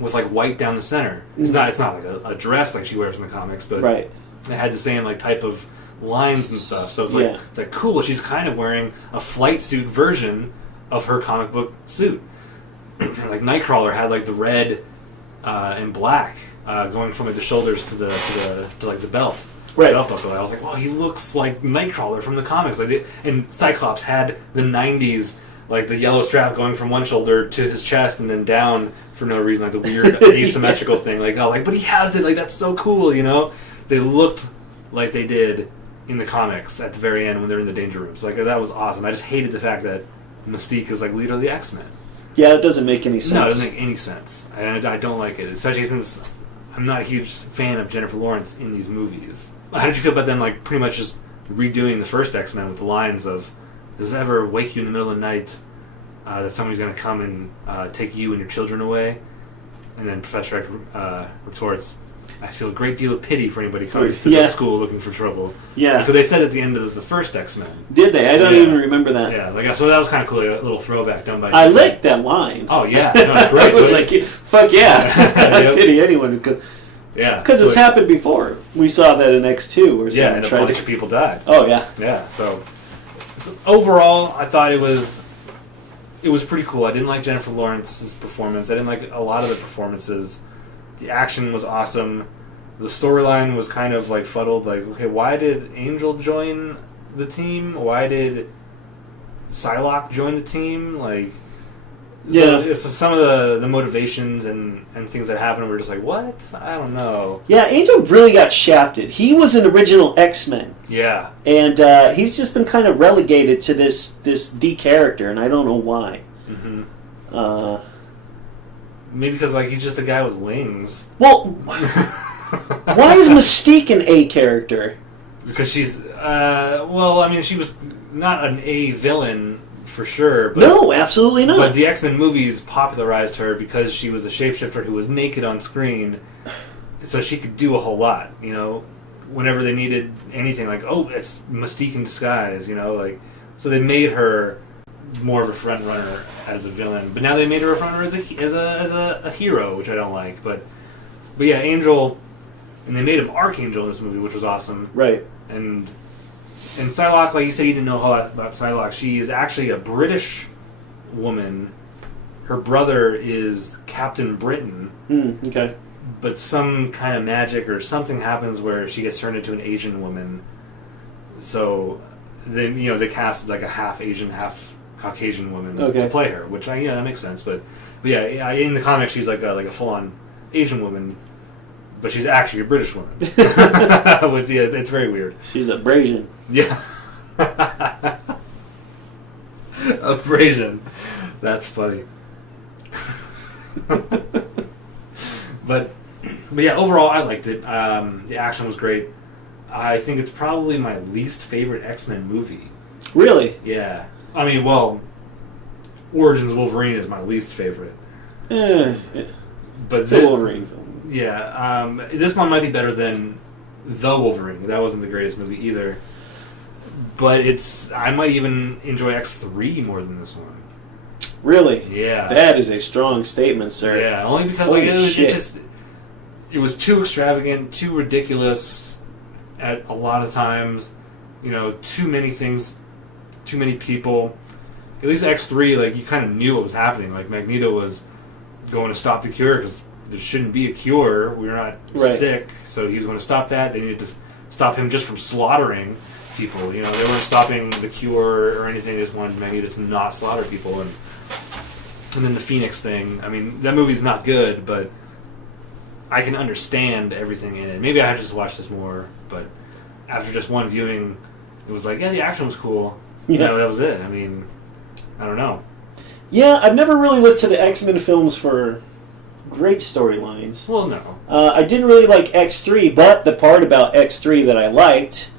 with white down the center. It's not a dress like she wears in the comics, but right. It had the same type of lines and stuff. So it's cool. She's kind of wearing a flight suit version of her comic book suit. Nightcrawler had the red and black going from the shoulders to the belt. Right. Belt buckle. I was wow, he looks like Nightcrawler from the comics. And Cyclops had the 90s, the yellow strap going from one shoulder to his chest and then down for no reason, the weird asymmetrical thing. But he has it. That's so cool, They looked like they did in the comics at the very end when they're in the danger rooms. That was awesome. I just hated the fact that Mystique is leader of the X-Men. Yeah, it doesn't make any sense. No, it doesn't make any sense. I don't like it, especially since I'm not a huge fan of Jennifer Lawrence in these movies. How did you feel about them, pretty much just redoing the first X-Men with the lines of, does it ever wake you in the middle of the night that somebody's going to come and take you and your children away? And then Professor X retorts, I feel a great deal of pity for anybody coming to this school looking for trouble. Yeah. Because they said at the end of the first X-Men. Did they? I don't even remember that. Yeah, so that was kind of cool, a little throwback done by... I liked that line. Oh, yeah. No, it's great. I was fuck yeah. I pity anyone who could... Yeah. Because it's happened before. We saw that in X2. Where and a bunch of people died. Oh, yeah. Yeah, so overall, I thought it was pretty cool. I didn't like Jennifer Lawrence's performance. I didn't like a lot of the performances. The action was awesome. The storyline was kind of fuddled. Okay, why did Angel join the team? Why did Psylocke join the team? So some of the motivations and things that happen were just like, what? I don't know. Yeah, Angel really got shafted. He was an original X-Men. Yeah. And he's just been kind of relegated to this D character, and I don't know why. Mm-hmm. Maybe because he's just a guy with wings. Well, why is Mystique an A character? Because she's, she was not an A villain for sure. But, no, absolutely not. But the X-Men movies popularized her because she was a shapeshifter who was naked on screen, so she could do a whole lot, whenever they needed anything, it's Mystique in disguise, so they made her more of a front runner as a villain, but now they made her a front runner as a hero, which I don't like. But yeah, Angel, and they made him Archangel in this movie, which was awesome. Right. And Psylocke, like you said, you didn't know a whole lot about Psylocke. She is actually a British woman. Her brother is Captain Britain. Okay. But some kind of magic or something happens where she gets turned into an Asian woman. So then they cast a half Asian, half Caucasian woman to play her, which that makes sense. But yeah, in the comics she's like a full on Asian woman, but she's actually a British woman. Which, it's very weird. She's Abrasian. Yeah. Abrasian. That's funny. But yeah, overall I liked it. The action was great. I think it's probably my least favorite X-Men movie. Really? Yeah. Origins Wolverine is my least favorite. But it's a Wolverine film. Yeah. This one might be better than The Wolverine. That wasn't the greatest movie either. But I might even enjoy X3 more than this one. Really? Yeah. That is a strong statement, sir. Yeah, only because it was too extravagant, too ridiculous at a lot of times. Too many things, too many people. At least X3, you kind of knew what was happening. Magneto was going to stop the cure because there shouldn't be a cure. We're not sick, so he was going to stop that. They needed to stop him just from slaughtering people. They weren't stopping the cure or anything. They just wanted Magneto to not slaughter people. And then the Phoenix thing. That movie's not good, but I can understand everything in it. Maybe I have to just watch this more, but after just one viewing, it was the action was cool. Yeah. That was it. I don't know. Yeah, I've never really looked to the X-Men films for great storylines. Well, no. I didn't really like X3, but the part about X3 that I liked,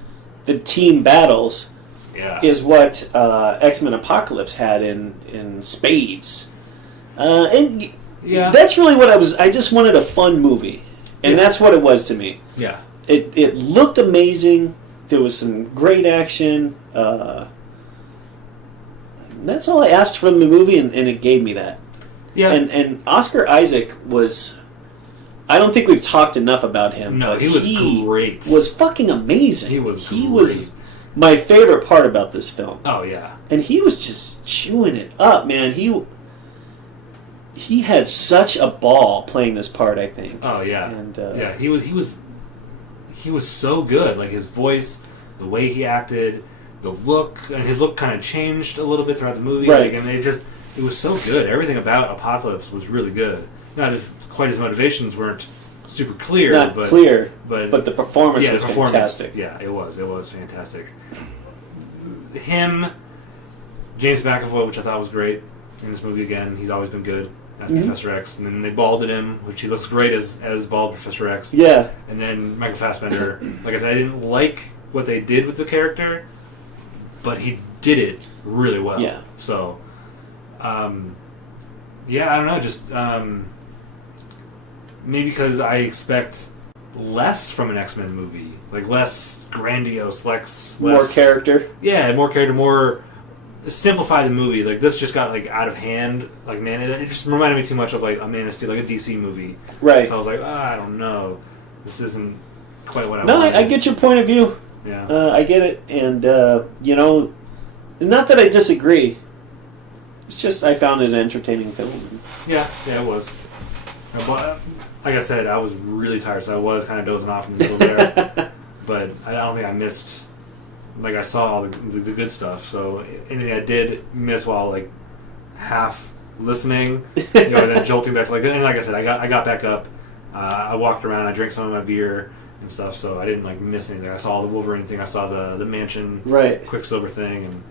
the team battles, is what X-Men Apocalypse had in spades. And that's really what I just wanted a fun movie. And that's what it was to me. Yeah. It looked amazing. There was some great action. That's all I asked from the movie, and it gave me that. Yeah. And Oscar Isaac was... I don't think we've talked enough about him. No, he was great. Was fucking amazing. He was my favorite part about this film. Oh, yeah. And he was just chewing it up, man. He had such a ball playing this part, I think. Oh, yeah. And he was so good. His voice, the way he acted, the look, and his look kind of changed a little bit throughout the movie. Right. It was so good. Everything about Apocalypse was really good. Not as quite his motivations weren't super clear. But the performance was fantastic. Yeah, it was fantastic. Him, James McAvoy, which I thought was great in this movie again. He's always been good as Professor X. And then they balded him, which he looks great as bald Professor X. Yeah. And then Michael Fassbender. Like I said, I didn't like what they did with the character, but he did it really well. Yeah. So, I don't know, just maybe because I expect less from an X-Men movie, less grandiose, less more character. Yeah, more character, more simplify the movie. This just got out of hand. Man, it just reminded me too much of a Man of Steel, a DC movie. Right. So I was I don't know, this isn't quite what I No, wanted. I get your point of view. Yeah. I get it, and not that I disagree. It's just I found it an entertaining film. Yeah, it was. But like I said, I was really tired, so I was kind of dozing off in the middle there. But I don't think I missed. I saw all the good stuff. So anything I did miss while half listening, and then jolting back to and like I said, I got back up. I walked around. I drank some of my beer and stuff, so I didn't miss anything. I saw the Wolverine thing. I saw the mansion Quicksilver thing, and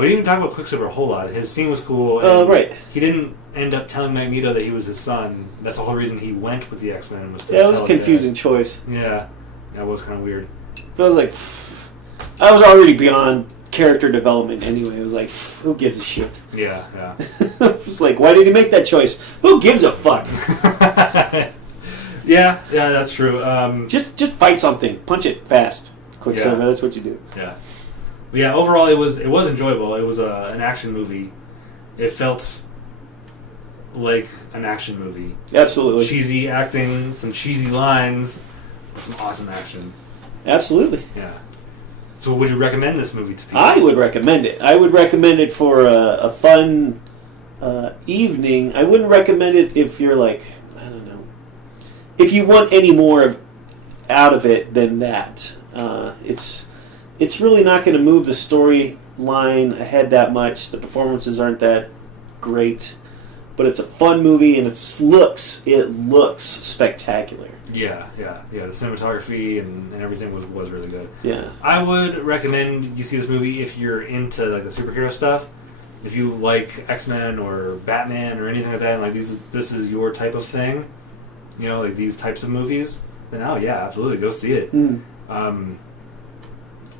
we didn't even talk about Quicksilver a whole lot. His scene was cool. And he didn't end up telling Magneto that he was his son. That's the whole reason he went with the X-Men. It was a confusing choice. Yeah, that was kind of weird. But I was like, I was already beyond character development anyway. It was like, who gives a shit? Yeah. It was like, why did he make that choice? Who gives a fuck? Yeah, that's true. Just fight something. Punch it fast. Quicksilver, that's what you do. Yeah. But yeah, overall it was enjoyable. It was an action movie. It felt like an action movie. Absolutely. Cheesy acting, some cheesy lines, with some awesome action. Absolutely. Yeah. So would you recommend this movie to people? I would recommend it. I would recommend it for a fun evening. I wouldn't recommend it if you're I don't know. If you want any more out of it than that. It's really not going to move the storyline ahead that much. The performances aren't that great. But it's a fun movie, and it looks spectacular. Yeah. The cinematography and everything was really good. Yeah. I would recommend you see this movie if you're into the superhero stuff. If you like X-Men or Batman or anything like that, and this is your type of thing, these types of movies, then absolutely go see it.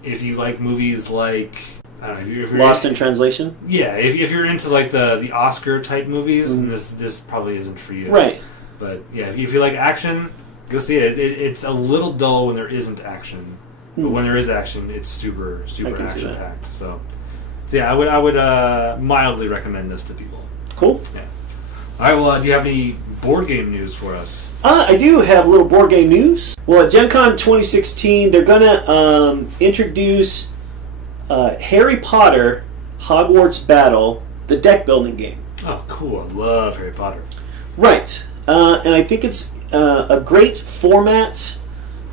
If you like movies like, I don't know, if you're Lost in Translation? Yeah, if you're into the Oscar type movies, then this probably isn't for you. Right. But yeah, if you like action, go see it. It's a little dull when there isn't action, but when there is action, it's super action packed. So yeah, I would mildly recommend this to people. Cool. Yeah. All right. Well, do you have any board game news for us? I do have a little board game news. Well, at Gen Con 2016, they're gonna introduce Harry Potter Hogwarts Battle, the deck building game. Oh, cool. I love Harry Potter. Right. And I think it's a great format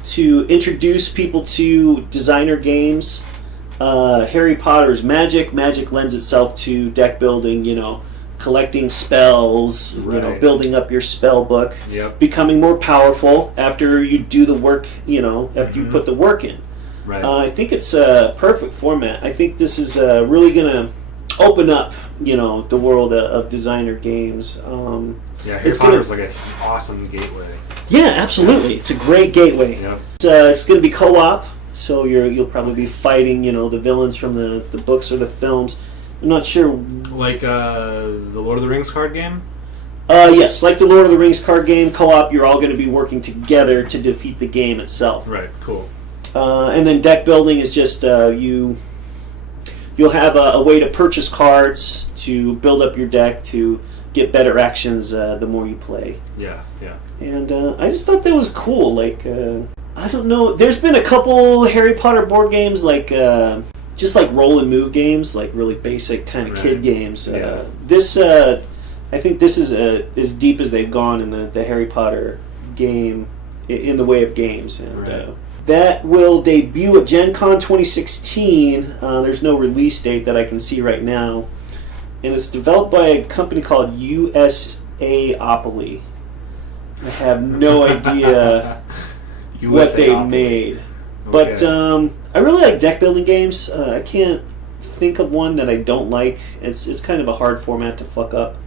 to introduce people to designer games. Harry Potter is magic. Magic lends itself to deck building, collecting spells, building up your spell book, becoming more powerful after you do the work, after you put the work in. Right. I think it's a perfect format. I think this is really going to open up, the world of designer games. Harry Potter is an awesome gateway. Yeah, absolutely. It's a great gateway. Yep. It's going to be co-op, so you'll probably be fighting, the villains from the books or the films. I'm not sure. Like the Lord of the Rings card game? Yes, like the Lord of the Rings card game, co-op, you're all going to be working together to defeat the game itself. Right, cool. And then deck building is just you'll have a way to purchase cards to build up your deck to get better actions the more you play. Yeah. And I just thought that was cool. I don't know. There's been a couple Harry Potter board games just like roll and move games, like really basic kind of kid games. This, I think this is as deep as they've gone in the Harry Potter game, in the way of games. And that will debut at Gen Con 2016. There's no release date that I can see right now. And it's developed by a company called USAopoly. I have no idea what they made. But I really like deck building games. I can't think of one that I don't like. It's kind of a hard format to fuck up.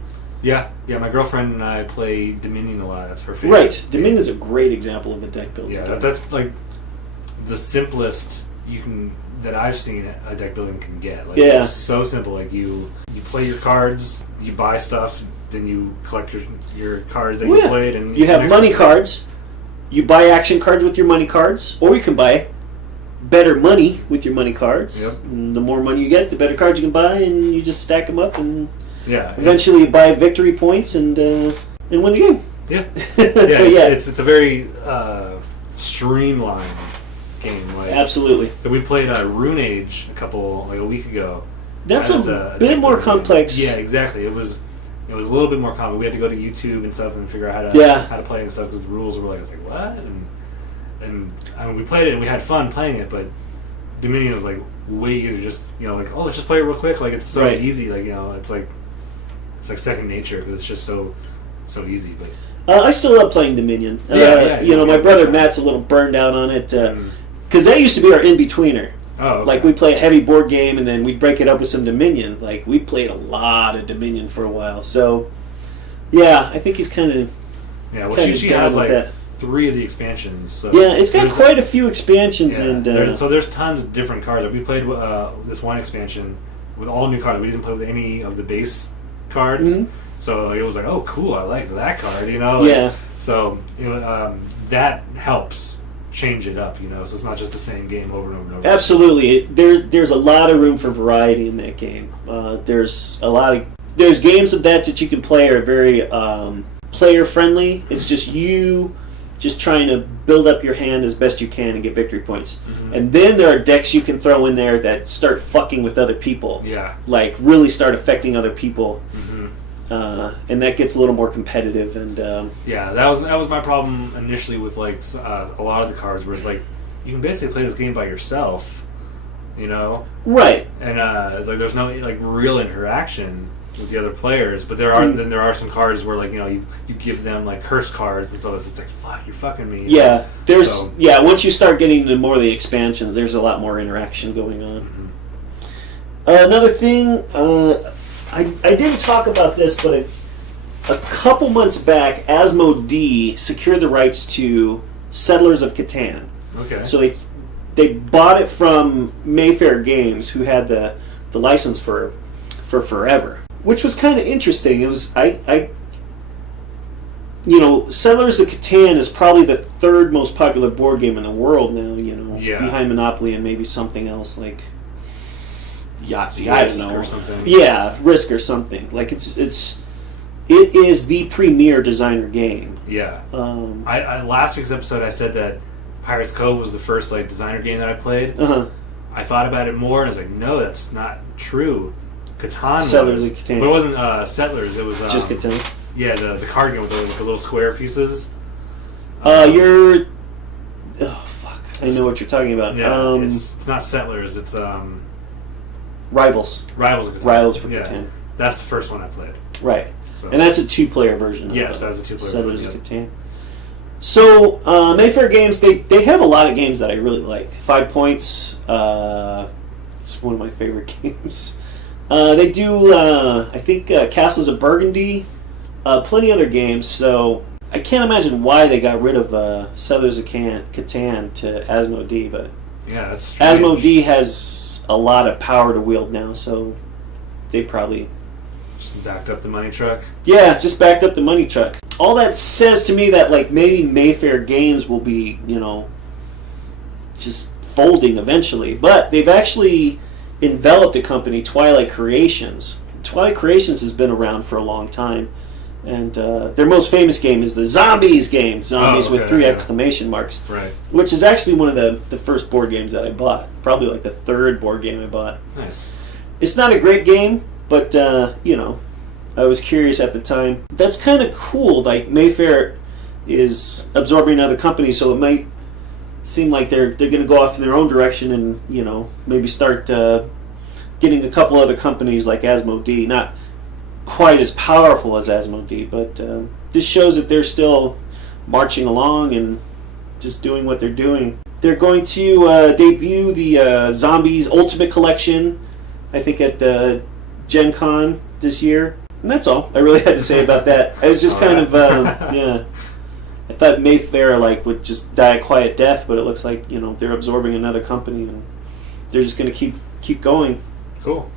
Yeah. My girlfriend and I play Dominion a lot. That's her favorite. Right. Dominion is a great example of a deck building game. That's the simplest that I've seen a deck building can get. It's so simple. You play your cards, you buy stuff, then you collect your cards that you played, and you have money cards. You buy action cards with your money cards, or you can buy better money with your money cards. Yep. And the more money you get, the better cards you can buy, and you just stack them up, and eventually you buy victory points and win the game. Yeah, it's a very streamlined game. Absolutely. We played Rune Age a week ago. That's a bit more complex. Yeah, exactly. It was a little bit more complex. We had to go to YouTube and stuff and figure out how to play and stuff because the rules were I was like, what? And we played it and we had fun playing it, but Dominion was way easier. Just let's just play it real quick. It's so easy. It's it's like second nature because it's just so easy. But I still love playing Dominion. My brother Matt's a little burned out on it because that used to be our in-betweener. Oh, okay. Like we'd play a heavy board game and then we'd break it up with some Dominion. Like we played a lot of Dominion for a while. So yeah, I think he's kind of she has like 3 of the expansions. So yeah, it's got quite a few expansions so there's tons of different cards. Like we played this one expansion with all new cards. We didn't play with any of the base cards. Mm-hmm. So it was like, oh, cool! I like that card, So that helps change it up, So it's not just the same game over and over and over. Absolutely, there's a lot of room for variety in that game. There's games of that you can play are very player friendly. It's just you trying to build up your hand as best you can and get victory points. Mm-hmm. And then there are decks you can throw in there that start fucking with other people. Yeah, like really start affecting other people. Mm-hmm. And that gets a little more competitive, and that was my problem initially with like a lot of the cards, where it's like you can basically play this game by yourself, right? And it's like there's no like real interaction with the other players, but there are some cards where like you give them like curse cards and so it's like fuck, you're fucking me. Yeah, once you start getting into more of the expansions, there's a lot more interaction going on. Mm-hmm. Another thing. I didn't talk about this, but a couple months back, Mody secured the rights to Settlers of Catan. Okay. So they bought it from Mayfair Games, who had the license for forever, which was kind of interesting. It was Settlers of Catan is probably the 3rd most popular board game in the world now. Behind Monopoly and maybe something else like Yahtzee, I don't know, or something. Yeah, Risk or something. Like it is the premier designer game. Yeah. I last week's episode I said that Pirates Cove was the first like designer game that I played. I thought about it more and I was like, no, that's not true. Catan Settlers of Catan. But it wasn't Settlers. It was just Catan. Yeah, the card game with the little square pieces. Oh fuck! I know what you're talking about. Yeah, it's not Settlers. It's Rivals. Rivals of Catan. Rivals for Catan. That's the first one I played. Right. So. And that's a 2-player version. Yes, that's a 2-player Settlers of Catan. So, Mayfair Games, they have a lot of games that I really like. 5 Points, it's one of my favorite games. They do, I think, Castles of Burgundy, plenty other games, so I can't imagine why they got rid of Settlers of Catan to Asmodee, but yeah, that's strange. Asmodee has a lot of power to wield now, so they probably just backed up the money truck. Yeah, just backed up the money truck. All that says to me that like maybe Mayfair Games will be, just folding eventually. But they've actually enveloped a company, Twilight Creations. Twilight Creations has been around for a long time. And their most famous game is the Zombies game. Zombies with 3 exclamation marks. Right. Which is actually one of the first board games that I bought. Probably like the 3rd board game I bought. Nice. It's not a great game, but, I was curious at the time. That's kind of cool. Like, Mayfair is absorbing another company, so it might seem like they're going to go off in their own direction and, maybe start getting a couple other companies like Asmodee. Not quite as powerful as Asmodee, but this shows that they're still marching along and just doing what they're doing. They're going to debut the Zombies Ultimate Collection, I think at Gen Con this year. And that's all I really had to say about that. I was just kind of, I thought Mayfair would just die a quiet death, but it looks like, they're absorbing another company and they're just going to keep going. Cool.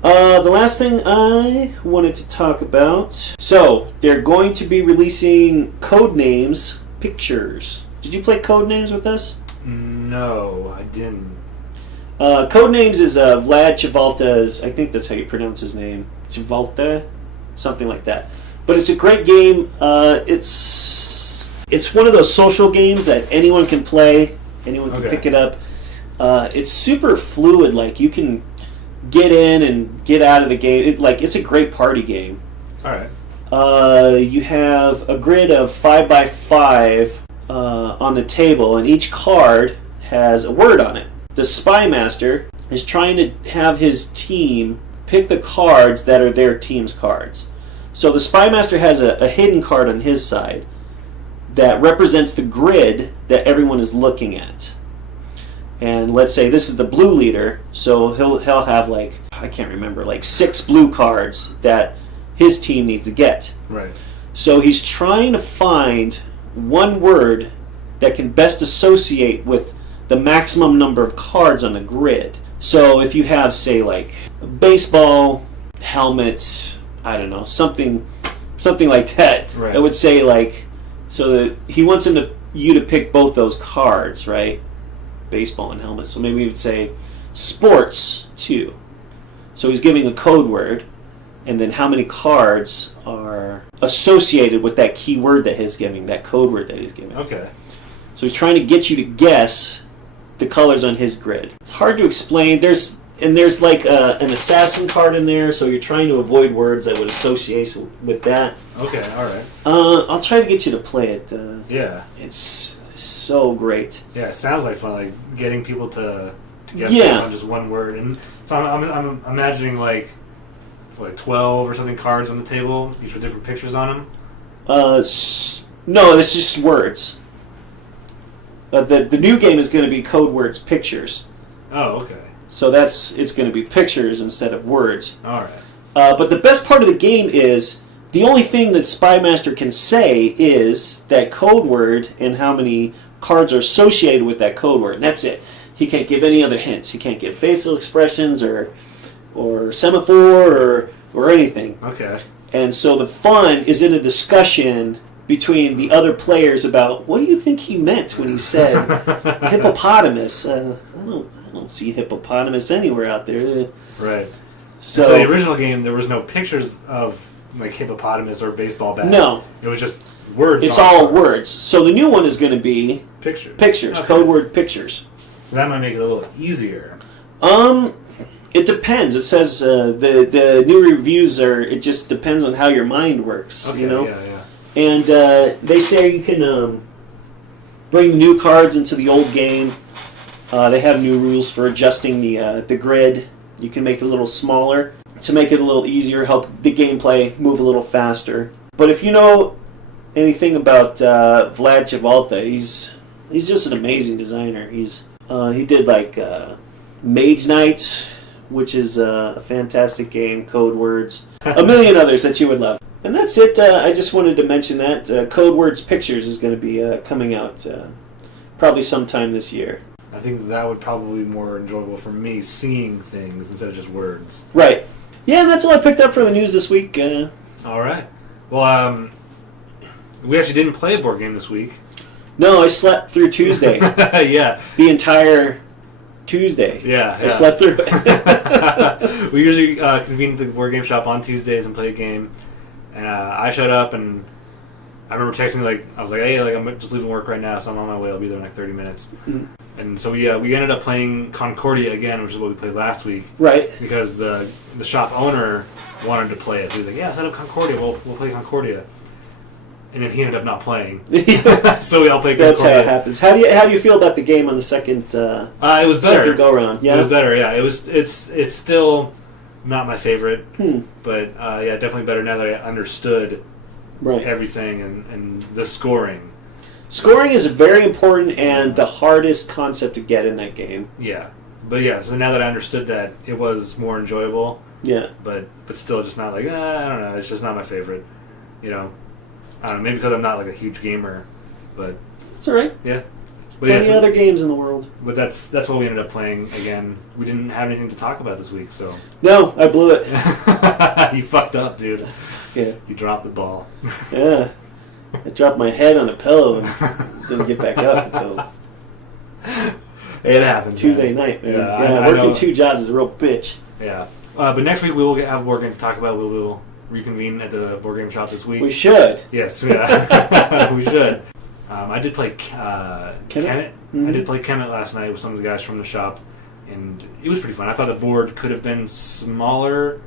The last thing I wanted to talk about. So, they're going to be releasing Codenames Pictures. Did you play Codenames with us? No, I didn't. Codenames is Vlad Chivalta's, I think that's how you pronounce his name. Chivalta? Something like that. But it's a great game. It's one of those social games that anyone can play. Anyone can pick it up. It's super fluid. Like, you can get in and get out of the game. It's a great party game. All right. You have a grid of 5x5 on the table, and each card has a word on it. The Spy Master is trying to have his team pick the cards that are their team's cards. So the Spy Master has a hidden card on his side that represents the grid that everyone is looking at. And let's say this is the blue leader, so he'll have like, I can't remember, like 6 blue cards that his team needs to get. Right. So he's trying to find one word that can best associate with the maximum number of cards on the grid. So if you have, say, like baseball, helmet, I don't know, something like that. Right. I would say like, so that he wants you to pick both those cards, right? Baseball and helmet. So maybe we would say sports 2. So he's giving a code word, and then how many cards are associated with that key word that he's giving, that code word that he's giving. Okay. So he's trying to get you to guess the colors on his grid. It's hard to explain. There's like an assassin card in there, so you're trying to avoid words that would associate with that. Okay, all right. I'll try to get you to play it. Yeah. It's so great. Yeah, it sounds like fun, like getting people to guess based on just one word. And so I'm imagining like 12 or something cards on the table, each with different pictures on them. No, it's just words. The new game is going to be code words pictures. Oh, okay. So it's going to be pictures instead of words. All right. But the best part of the game is the only thing that Spy Master can say is that code word and how many cards are associated with that code word. And that's it. He can't give any other hints. He can't give facial expressions or semaphore or anything. Okay. And so the fun is in a discussion between the other players about what do you think he meant when he said hippopotamus. I don't see hippopotamus anywhere out there. Right. So the original game, there was no pictures of like hippopotamus or baseball bat. No. It was just words. It's all words. So the new one is going to be pictures. Okay. Code word pictures. So that might make it a little easier. It depends. It says the new reviews are. It just depends on how your mind works. Okay, you know. Yeah. And they say you can bring new cards into the old game. They have new rules for adjusting the grid. You can make it a little smaller to make it a little easier, help the gameplay move a little faster. But if you know anything about Vlad Chivalta, he's just an amazing designer. He did like Mage Knight, which is a fantastic game, Code Words, a million others that you would love. And that's it. I just wanted to mention that Code Words Pictures is going to be coming out probably sometime this year. I think that would probably be more enjoyable for me, seeing things instead of just words. Right. Yeah, that's all I picked up for the news this week. All right. Well, we actually didn't play a board game this week. No, I slept through Tuesday. Yeah. The entire Tuesday. Yeah. I slept through it. We usually convene at the board game shop on Tuesdays and play a game. And I showed up, and I remember texting, I was like, hey, I'm just leaving work right now, so I'm on my way. I'll be there in 30 minutes. Mm-hmm. And so we ended up playing Concordia again, which is what we played last week. Right. Because the shop owner wanted to play it. He was like, yeah, set up Concordia. We'll play Concordia. And then he ended up not playing. So we all played Concordia. That's how it happens. How do you feel about the game on the second it was better. Second go-around? Yeah? It was better, yeah. It's still not my favorite, but yeah, definitely better now that I understood everything and the scoring. Scoring is very important and the hardest concept to get in that game. Yeah, but yeah, so now that I understood that, it was more enjoyable. Yeah, but still, just not I don't know. It's just not my favorite. You know, I don't know. Maybe because I'm not a huge gamer, but it's all right. Yeah. But plenty other games in the world. But that's what we ended up playing again. We didn't have anything to talk about this week, so. No, I blew it. You fucked up, dude. Yeah. You dropped the ball. Yeah. I dropped my head on a pillow and didn't get back up until it happens. Tuesday night, man. Yeah, working 2 jobs is a real bitch. Yeah. But next week we will have a board game to talk about. We will reconvene at the board game shop this week. We should. Yes, yeah. We should. I did play Kemet. Mm-hmm. I did play Kemet last night with some of the guys from the shop, and it was pretty fun. I thought the board could have been smaller,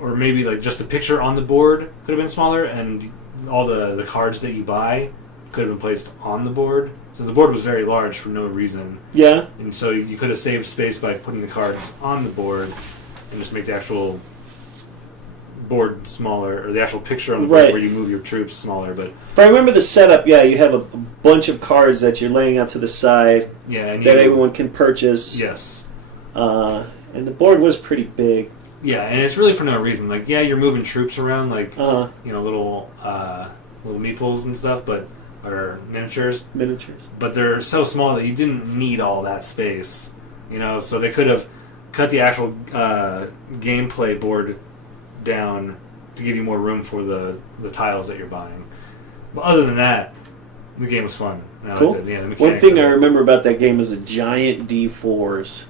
or maybe just the picture on the board could have been smaller, and all the cards that you buy could have been placed on the board. So the board was very large for no reason. Yeah. And so you could have saved space by putting the cards on the board and just make the actual board smaller, or the actual picture on the board where you move your troops smaller. But if I remember the setup, you have a bunch of cards that you're laying out to the side that everyone can purchase. Yes. And the board was pretty big. Yeah, and it's really for no reason. Like, you're moving troops around, like, little meeples and stuff, or miniatures. But they're so small that you didn't need all that space. So they could have cut the actual gameplay board down to give you more room for the tiles that you're buying. But other than that, the game was fun. Cool. One thing I remember about that game is the giant D4s.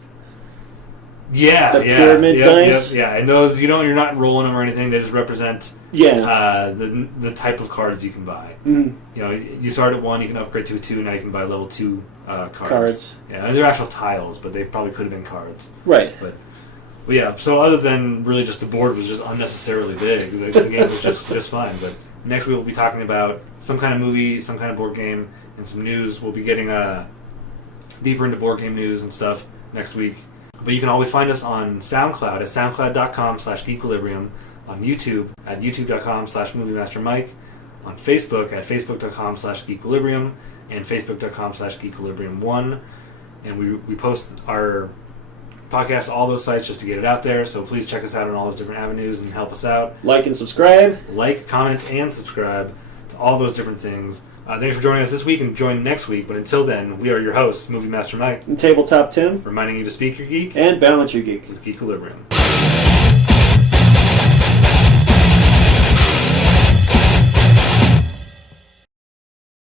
Yeah, the pyramid dice. Yeah, and those you're not rolling them or anything. They just represent the type of cards you can buy. Mm. You start at 1, you can upgrade to a 2. Now you can buy level 2 cards. Yeah, and they're actual tiles, but they probably could have been cards. Right. But yeah. So other than really just the board was just unnecessarily big, the game was just fine. But next week we'll be talking about some kind of movie, some kind of board game, and some news. We'll be getting deeper into board game news and stuff next week. But you can always find us on SoundCloud at soundcloud.com/geequilibrium, on YouTube at youtube.com/moviemastermike, on Facebook at facebook.com/geequilibrium, and facebook.com/geequilibrium1. And we post our podcast all those sites just to get it out there, so please check us out on all those different avenues and help us out. Like and subscribe. Like, comment, and subscribe to all those different things. Thanks for joining us this week, and join next week. But until then, we are your hosts, Movie Master Mike and Tabletop Tim, reminding you to speak your geek and balance your geek with Geequilibrium.